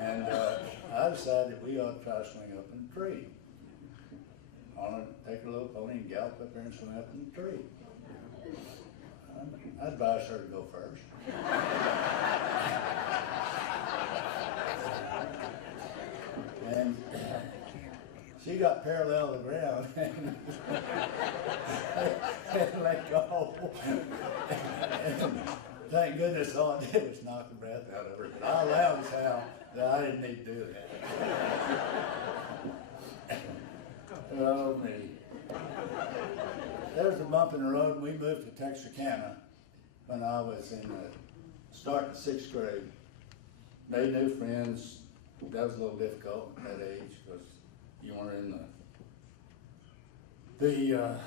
And I decided we ought to try to swing up in a tree. I wanted to take a little pony and gallop up there and swing up in the tree. I advised her to go first. And she got parallel to the ground and let go. And thank goodness all it did was knock the breath out of her. But I allowed Sal that I didn't need to do that. Oh, me. There was a bump in the road, and we moved to Texarkana when I was in starting 6th grade. Made new friends. That was a little difficult at that age because you weren't in the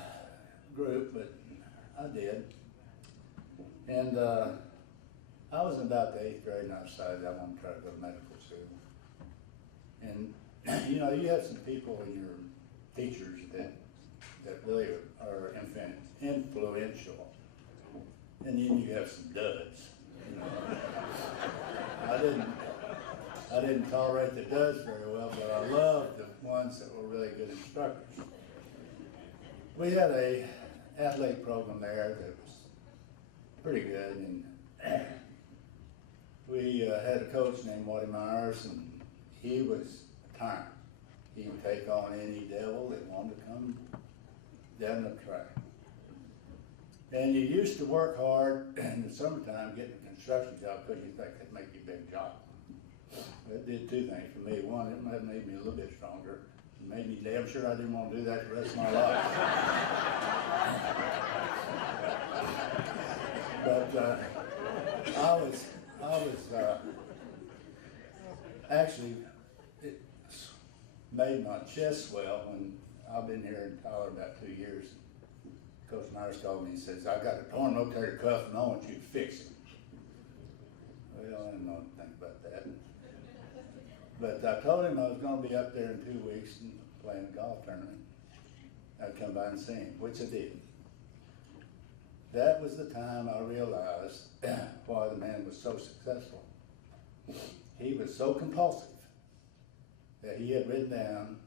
group, but I did. And I was in about the 8th grade, and I decided I wanted to try to go to medical school. And you know, you have some people in your teachers that really are influential, and then you have some duds. You know, I didn't tolerate the duds very well, but I loved the ones that were really good instructors. We had a athletic program there that was pretty good, and we had a coach named Waddy Myers, and he was a tyrant. He would take on any devil that wanted to come down the track. And you used to work hard in the summertime getting a construction job because you think it'd make you a big job. It did two things for me. One, it might have made me a little bit stronger. It made me damn sure I didn't want to do that the rest of my life. But I was actually, it made my chest swell when I've been here in Tyler about 2 years. Coach Myers called me and says, I got a torn rotator cuff and I want you to fix it. Well, I didn't know anything about that. But I told him I was going to be up there in 2 weeks and playing a golf tournament. I'd come by and see him, which I did. That was the time I realized why the man was so successful. He was so compulsive that he had written down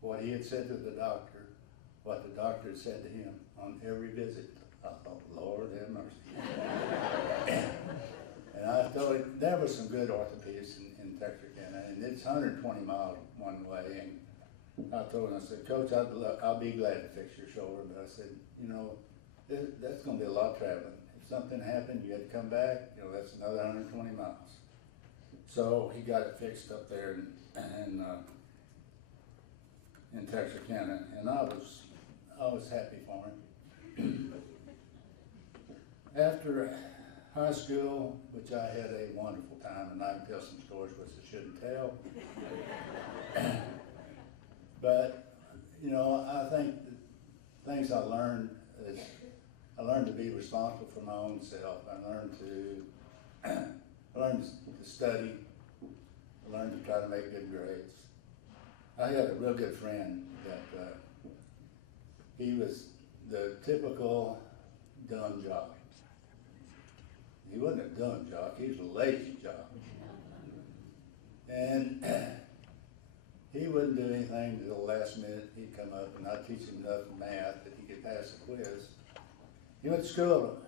what he had said to the doctor, what the doctor had said to him on every visit. I thought, Lord have mercy. And I told him, there were some good orthopedists in Texarkana, and it's 120 miles one way. And I told him, I said, Coach, I'll be glad to fix your shoulder. But I said, you know, that's going to be a lot of traveling. If something happened, you had to come back, you know, that's another 120 miles. So he got it fixed up there in Texarkana, and I was happy for him. After high school, which I had a wonderful time, and I can tell some stories which I shouldn't tell. But, you know, I think the things I learned is I learned to be responsible for my own self. I learned to study. I learned to try to make good grades. I had a real good friend that he was the typical dumb jock. He wasn't a dumb jock, he was a lazy jock. And he wouldn't do anything until the last minute. He'd come up and I'd teach him enough math that he could pass the quiz. He went to school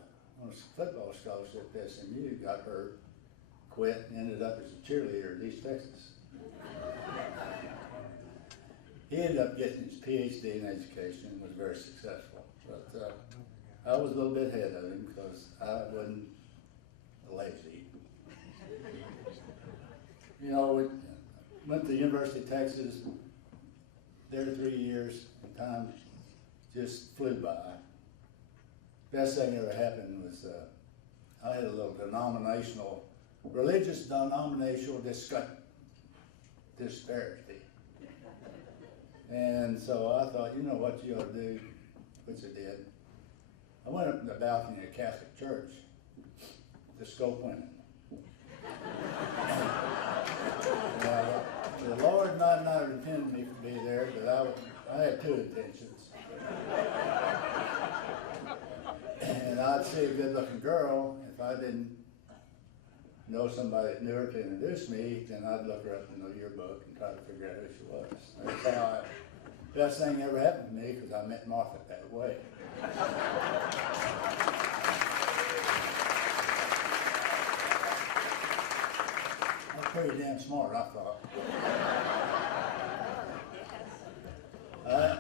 on a football scholarship at SMU, got hurt, quit, and ended up as a cheerleader in East Texas. He ended up getting his PhD in education and was very successful. But I was a little bit ahead of him because I wasn't lazy. You know, we went to the University of Texas, there 3 years, and time just flew by. Best thing that ever happened was I had a little denominational religious denominational disparity. And so I thought, you know what you ought to do, which I did. I went up to the balcony of a Catholic church to scope women. The Lord might not have intended me to be there, but I had two intentions. And I'd see a good-looking girl. If I didn't know somebody that knew her to introduce me, then I'd look her up in the yearbook and try to figure out who she was. That's how best thing ever happened to me, because I met Martha that way. I was pretty damn smart, I thought.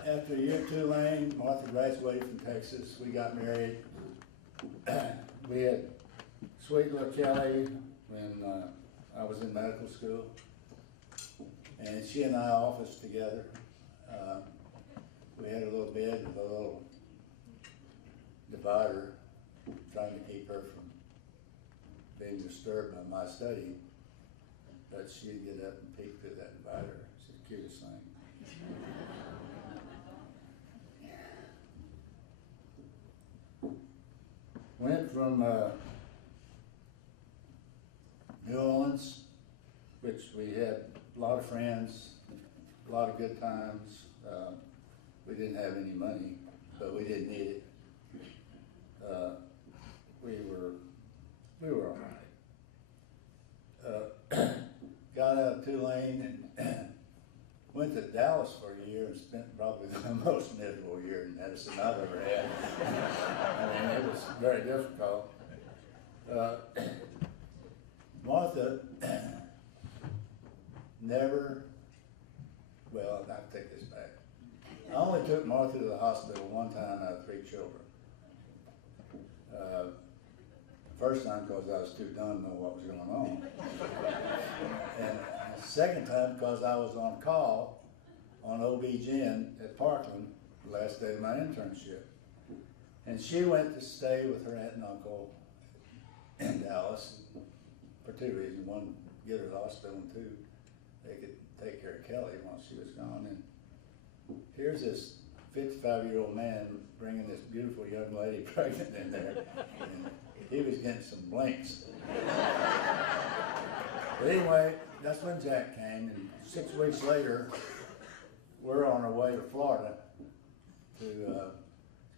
After a year at Tulane, Martha graduated from Texas. We got married. We had sweet little Kelly when I was in medical school. And she and I officed together. We had a little bed with a little divider, trying to keep her from being disturbed by my studying. But she'd get up and peek through that divider. She's the cutest thing. Went from New Orleans, which we had a lot of friends, a lot of good times. We didn't have any money, but we didn't need it. We were all right. Got out of Tulane and went to Dallas for a year and spent probably the most miserable year in medicine I've ever had. I mean, it was very difficult. Martha well, I'll take this back. I only took Martha to the hospital one time out of 3 children. First time because I was too dumb to know what was going on. And the second time because I was on call on OB-GYN at Parkland the last day of my internship. And she went to stay with her aunt and uncle in Dallas for 2 reasons. One, get her to the hospital, and 2, they could take care of Kelly while she was gone. And here's this 55-year-old man bringing this beautiful young lady pregnant in there, and he was getting some blinks. But anyway, that's when Jack came, and 6 weeks later, we're on our way to Florida to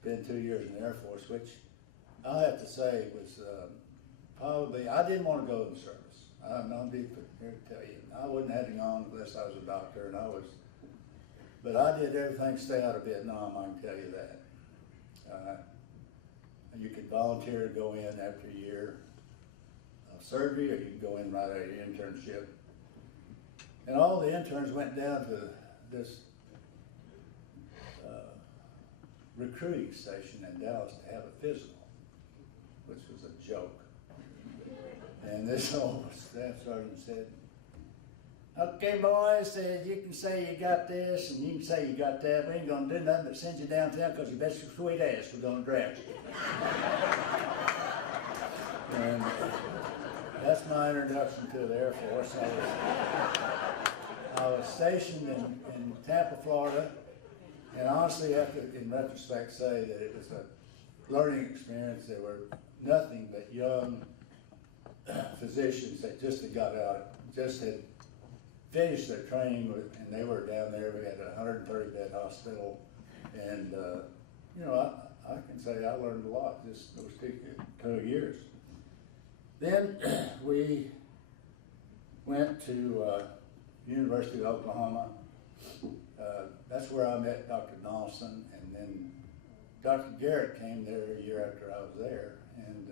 spend 2 years in the Air Force, which I have to say was probably, I didn't want to go in the service. I'm not be here to tell you. I wouldn't have gone unless I was a doctor, and but I did everything to stay out of Vietnam, I can tell you that. You could volunteer to go in after a year of surgery, or you could go in right out of your internship. And all the interns went down to this recruiting station in Dallas to have a physical, which was a joke. And this old staff sergeant said, "Okay, boys, you can say you got this and you can say you got that. We ain't gonna do nothing but send you downtown because you bet your sweet ass we're gonna draft you." And that's my introduction to the Air Force. I was stationed in Tampa, Florida, and honestly, I have to, in retrospect, say that it was a learning experience. There were nothing but young physicians that just had got out, just had finished their training, and they were down there. We had a 130-bed hospital, and you know, I can say I learned a lot just those 2 years. Then we went to University of Oklahoma. That's where I met Dr. Donaldson, and then Dr. Garrett came there a year after I was there, and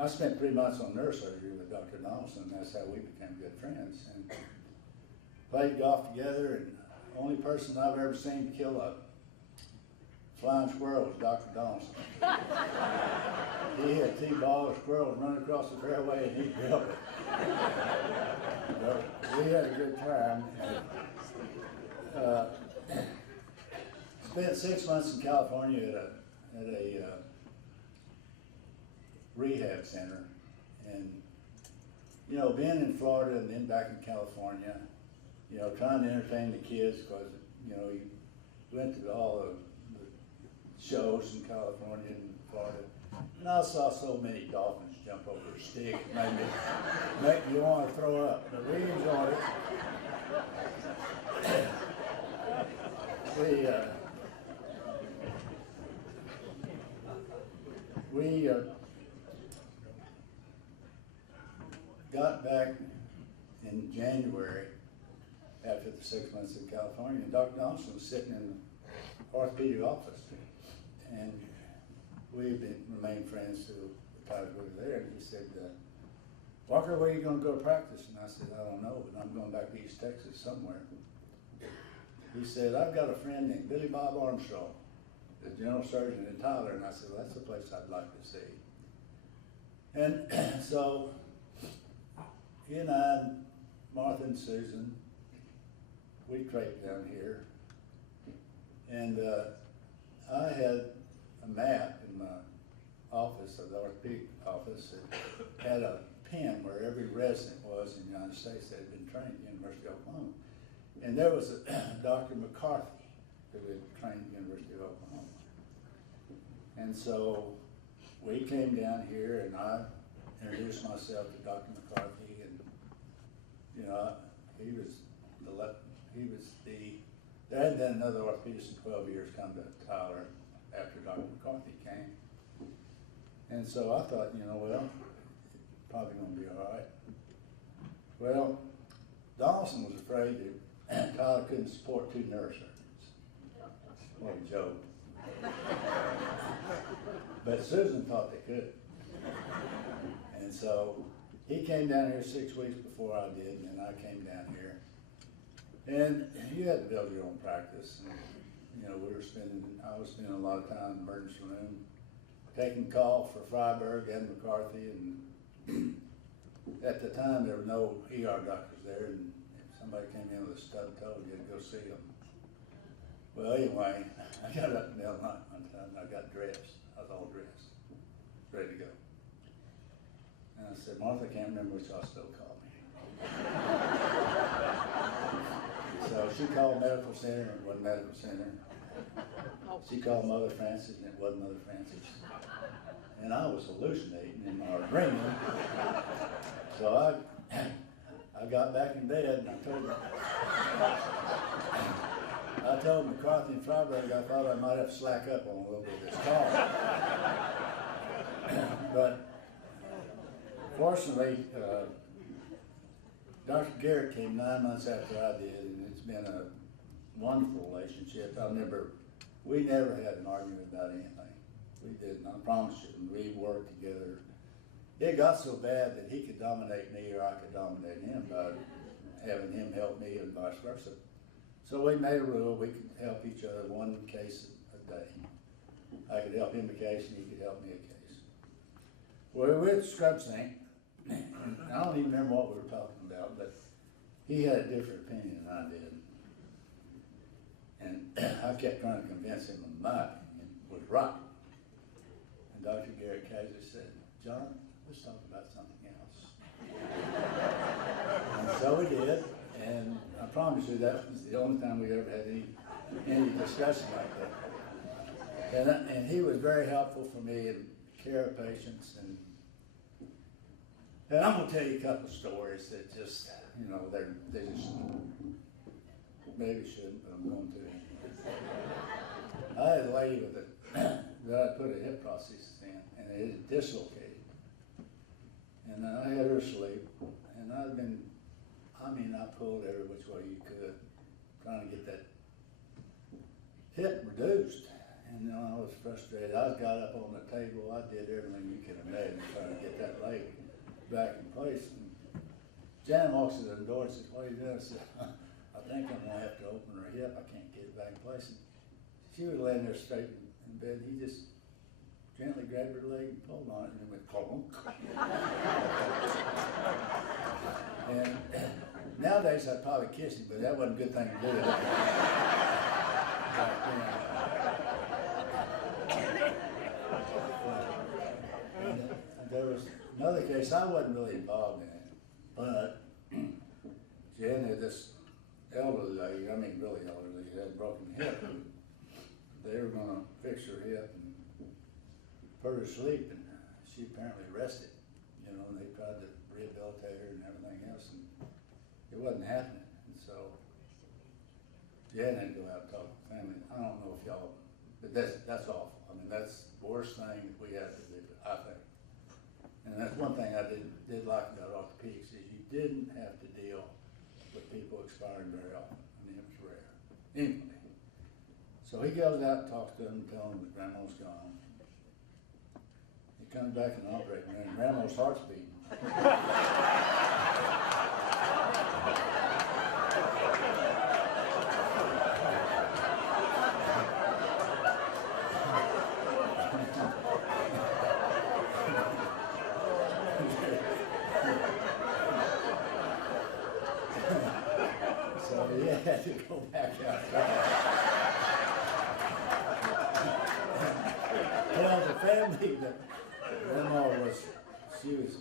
I spent 3 months on neurosurgery with Dr. Donaldson. That's how we became good friends, and played golf together. And the only person I've ever seen kill a flying squirrel was Dr. Donaldson. He had T-ball or squirrels running across the fairway, and he drilled it. But we had a good time. Spent 6 months in California at a rehab center. And, you know, being in Florida and then back in California, you know, trying to entertain the kids because, you know, you went to all the shows in California and Florida. And I saw so many dolphins jump over a stick, it made me want to throw up. But we enjoyed it. We got back in January after the 6 months in California, and Dr. Donaldson was sitting in the orthopedic office. And we've remained friends through the times we were there. And he said, Walker, where are you going to go to practice? And I said, I don't know, but I'm going back to East Texas somewhere. He said, I've got a friend named Billy Bob Armstrong, the general surgeon in Tyler. And I said, well, that's the place I'd like to see. And so he and I, Martha and Susan, we traipsed down here. And I had a map in my office, of the orthopedic office, that had a pin where every resident was in the United States that had been trained at the University of Oklahoma. And there was a Dr. McCarthy who had trained at the University of Oklahoma. And so we came down here and I introduced myself to Dr. McCarthy, and you know, there hadn't been another orthopedist in 12 years come to Tyler after Dr. McCarthy came. And so I thought, you know, well, it's probably going to be all right. Well, Donaldson was afraid that Tyler couldn't support 2 neurosurgeons. What a joke. But Susan thought they could. And so he came down here 6 weeks before I did, and then I came down here. And you had to build your own practice. And, you know, I was spending a lot of time in the emergency room, taking call for Freiberg and McCarthy. And at the time, there were no ER doctors there, and if somebody came in with a stubbed toe, you had to go see them. Well, anyway, I got up in the middle of the night one time, and I got dressed. I was all dressed, ready to go. And I said, Martha, I can't remember which hospital called me. So she called medical center, and it wasn't medical center. She called Mother Francis, and it wasn't Mother Francis. And I was hallucinating in my dreaming. So I got back in bed, and I told McCarthy and Freiberg I thought I might have to slack up on a little bit of this call. But fortunately, Dr. Garrett came 9 months after I did, and it's been a wonderful relationship. We never had an argument about anything. We didn't, I promise you. We worked together. It got so bad that he could dominate me or I could dominate him by having him help me and vice versa. So we made a rule we could help each other 1 case a day. I could help him a case and he could help me a case. Well, we were at the scrub sink, and I don't even remember what we were talking about, but he had a different opinion than I did. And I kept trying to convince him that my opinion was right. And Dr. Garrett Kaiser said, John, let's talk about something else. And so we did, and I promise you that was the only time we ever had any discussion like that. And he was very helpful for me in care of patients. And I'm going to tell you a couple of stories that just, you know, they just maybe shouldn't, but I'm going to. I had a lady that I put a hip prosthesis in, and it had dislocated. And I had her sleep, and I pulled every which way you could, trying to get that hip reduced. And I was frustrated. I got up on the table. I did everything you can imagine trying to get that leg back in place. And Jan walks in the door and says, what are you doing? I said, I think I'm going to have to open her hip. I can't get it back in place. And she was laying there straight in bed. He just gently grabbed her leg and pulled on it, and it went clunk. And nowadays I'd probably kiss him, but that wasn't a good thing to do. there was another case, I wasn't really involved in it, but Jen had this elderly lady, I mean really elderly, had a broken hip. They were gonna fix her hip and put her to sleep, and she apparently rested, you know, and they tried to rehabilitate her and everything else, and it wasn't happening. And so Jen had to go out and talk to the family. I don't know if y'all, but that's awful. I mean, that's the worst thing that we have to do, I think. And that's one thing I did like about orthopedics is you didn't have to deal with people expiring very often. I mean, it was rare. Anyway, so he goes out and talks to them and tells them that grandma's gone. He comes back in the operating room and grandma's heart's beating. So he had to go back outside. Tell the family that grandma she was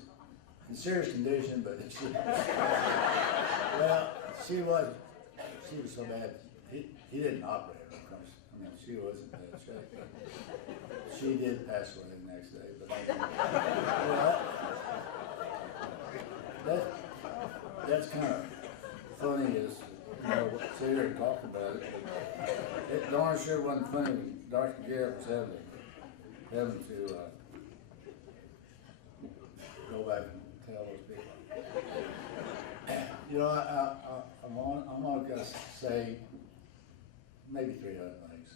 in serious condition, but she was so bad, he didn't operate her, of course. I mean, she wasn't in bad shape. She did pass away the next day, but that's kind of funny is, you know, sit here and talk about it, but it darn sure wasn't funny when Dr. Garrett was having to go back and tell those people. You know, I'm gonna say maybe 3 other things.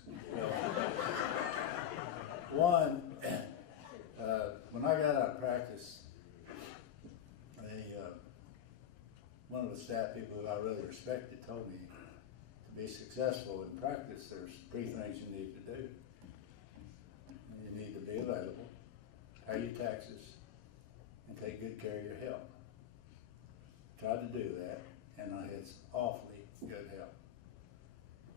One, when I got out of practice, one of the staff people who I really respected told me to be successful in practice, there's 3 things you need to do. You need to be available, pay your taxes, and take good care of your health. Tried to do that, and I had awfully good health.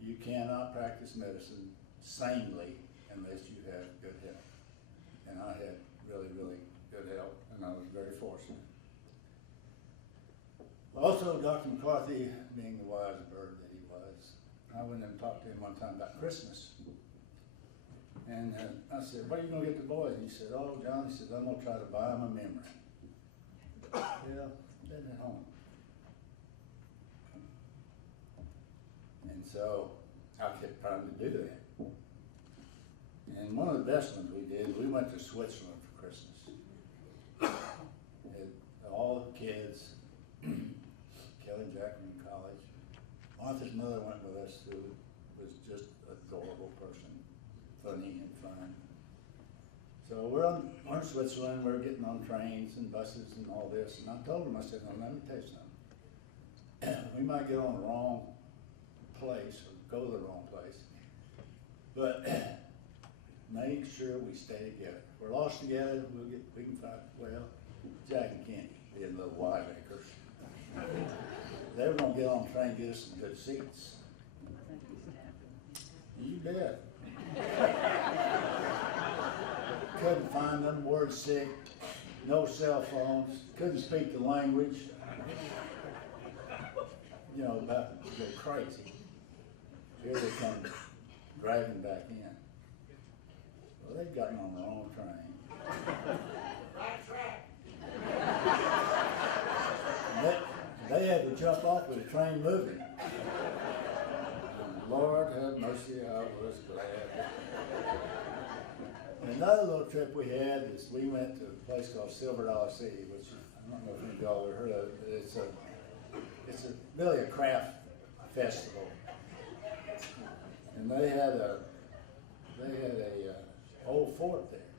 You cannot practice medicine sanely unless you have good health. And I had really, really good health, and I was very fortunate. Also, Dr. McCarthy, being the wise bird that he was, I went and talked to him one time about Christmas. And I said, "What are you going to get the boys?" And he said, "Oh, John," he said, "I'm going to try to buy them a memory." Yeah, they're at home. And so I kept trying to do that. And one of the best ones we did, we went to Switzerland for Christmas. And all the kids, Kelly and Jack were in college. Martha's mother went with us, who was just an adorable person, funny and fun. So we're in Switzerland, we're getting on trains and buses and all this, and I told him, I said, "Now let me tell you something. We might get on the wrong place or go to the wrong place, but make sure we stay together. If we're lost together, we can find, well, Jack and Kenny, being little wiseacres. They were gonna get on the train and get us some good seats. You bet. Couldn't find them, word sick, no cell phones, couldn't speak the language. You know, about to go crazy. Here they come dragging back in. Well, they'd gotten on the wrong train. Right track. They had to jump off with the train moving. Lord have mercy, I was glad. Another little trip we had is we went to a place called Silver Dollar City, which I don't know if any of y'all ever heard of it. It's really a craft festival. And they had a old fort there.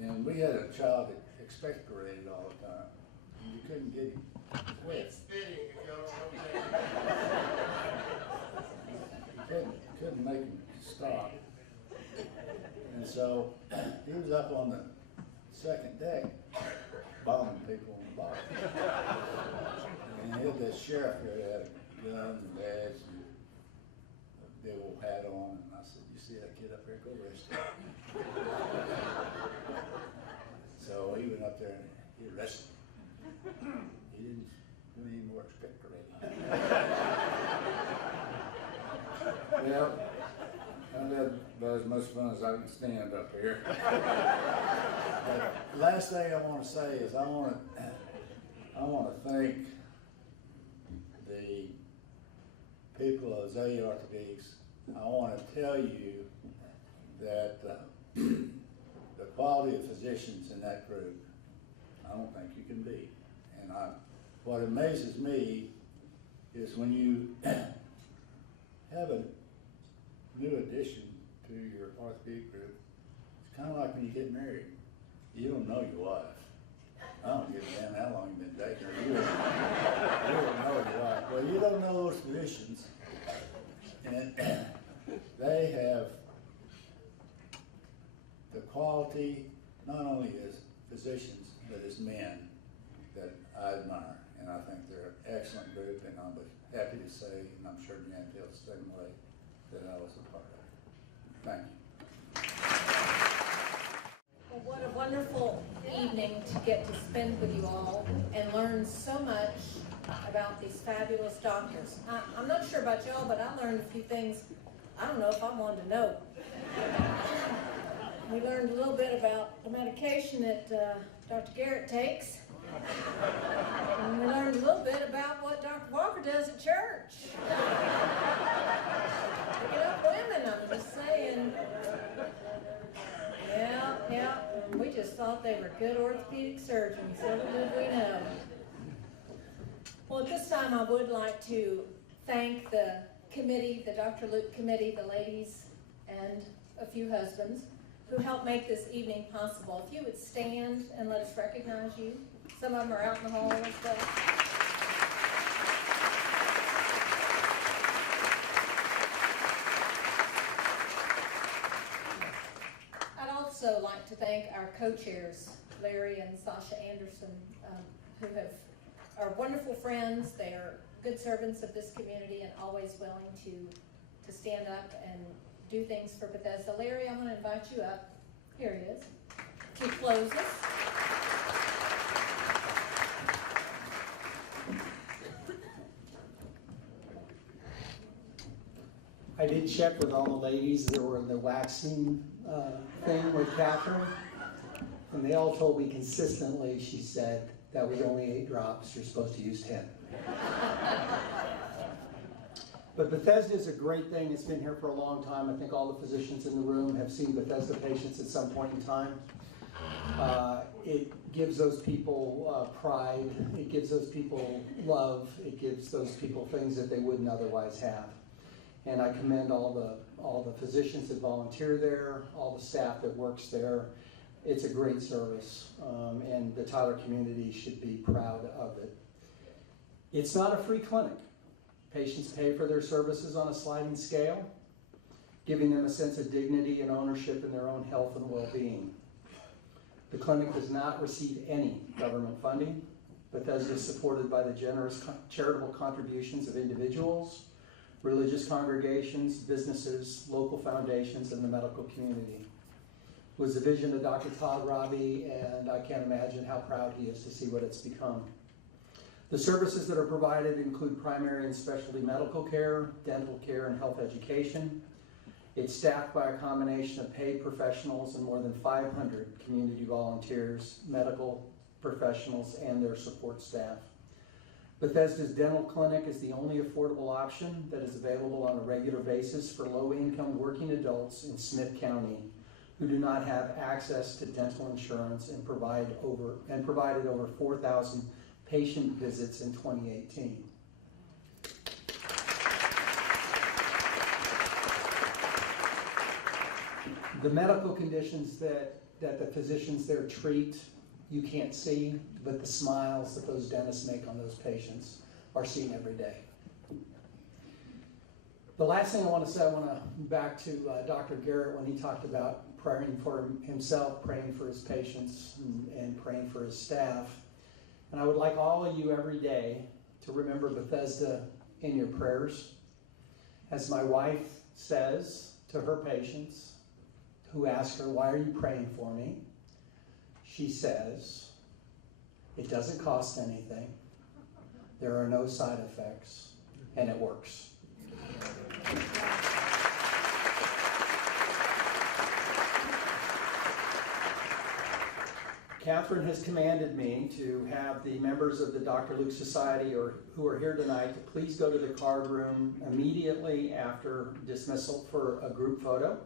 And we had a child that expectorated all the time. And you couldn't get him quit. Spitting, if y'all don't know. Couldn't make him stop. And so he was up on the second deck bombing people on the bottom. And he had this sheriff there that had a gun and badge and a big old hat on. And I said, "You see that kid up there? Go arrest him." So wrestling. He didn't do any more speculating. Well, I had about as much fun as I can stand up here. But last thing I want to say is I want to thank the people of Azalea Orthopedics. I want to tell you that the quality of physicians in that group, I don't think you can beat. And what amazes me is when you have a new addition to your orthopedic group, it's kind of like when you get married. You don't know your wife. I don't give a damn how long you've been dating her. You don't know your wife. Well, you don't know those physicians. And they have the quality, not only as physicians, but as men that I admire. And I think they're an excellent group, and I'm happy to say, and I'm sure Jan feels the same way, that I was a part of it. Thank you. Well, what a wonderful evening to get to spend with you all and learn so much about these fabulous doctors. I'm not sure about y'all, but I learned a few things I don't know if I wanted to know. We learned a little bit about the medication that Dr. Garrett takes. And we learned a little bit about what Dr. Walker does at church. Picking up women, I'm just saying. Yeah. We just thought they were good orthopedic surgeons. Little did we know. Well, at this time, I would like to thank the committee, the Dr. Luke committee, the ladies, and a few husbands who helped make this evening possible. If you would stand and let us recognize you. Some of them are out in the hall and stuff. I'd also like to thank our co-chairs, Larry and Sasha Anderson, who are wonderful friends. They are good servants of this community and always willing to stand up and do things for Bethesda. Larry, I'm going to invite you up. Here he is. To close us. I did check with all the ladies that were in the waxing thing with Catherine, and they all told me consistently, she said, that was only 8 drops, you're supposed to use 10. But Bethesda is a great thing. It's been here for a long time. I think all the physicians in the room have seen Bethesda patients at some point in time. It gives those people pride. It gives those people love. It gives those people things that they wouldn't otherwise have. And I commend all the physicians that volunteer there, all the staff that works there. It's a great service, and the Tyler community should be proud of it. It's not a free clinic. Patients pay for their services on a sliding scale, giving them a sense of dignity and ownership in their own health and well-being. The clinic does not receive any government funding. Bethesda is supported by the generous charitable contributions of individuals, religious congregations, businesses, local foundations, and the medical community. It was the vision of Dr. Todd Robbie, and I can't imagine how proud he is to see what it's become. The services that are provided include primary and specialty medical care, dental care, and health education. It's staffed by a combination of paid professionals and more than 500 community volunteers, medical professionals, and their support staff. Bethesda's dental clinic is the only affordable option that is available on a regular basis for low-income working adults in Smith County who do not have access to dental insurance and provided over 4,000 patient visits in 2018. The medical conditions that the physicians there treat, you can't see, but the smiles that those dentists make on those patients are seen every day. The last thing I want to say, I want to back to Dr. Garrett when he talked about praying for himself, praying for his patients, and praying for his staff. And I would like all of you every day to remember Bethesda in your prayers. As my wife says to her patients who ask her, "Why are you praying for me?" She says, It doesn't cost anything. There are no side effects, and it works. Catherine has commanded me to have the members of the Dr. Luke Society who are here tonight to please go to the card room immediately after dismissal for a group photo.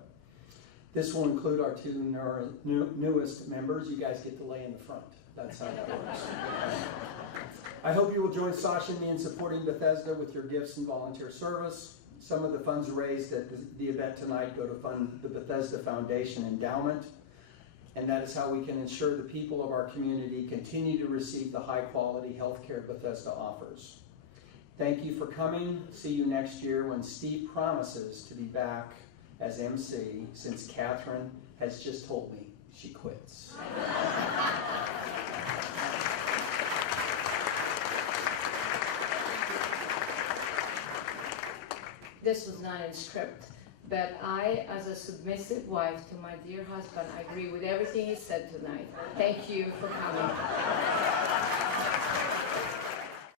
This will include our two newest members. You guys get to lay in the front. That's how that works. I hope you will join Sasha and me in supporting Bethesda with your gifts and volunteer service. Some of the funds raised at the event tonight go to fund the Bethesda Foundation Endowment, and that is how we can ensure the people of our community continue to receive the high-quality health care Bethesda offers. Thank you for coming. See you next year when Steve promises to be back as MC, since Catherine has just told me she quits. This was not in script, but I, as a submissive wife to my dear husband, agree with everything he said tonight. Thank you for coming.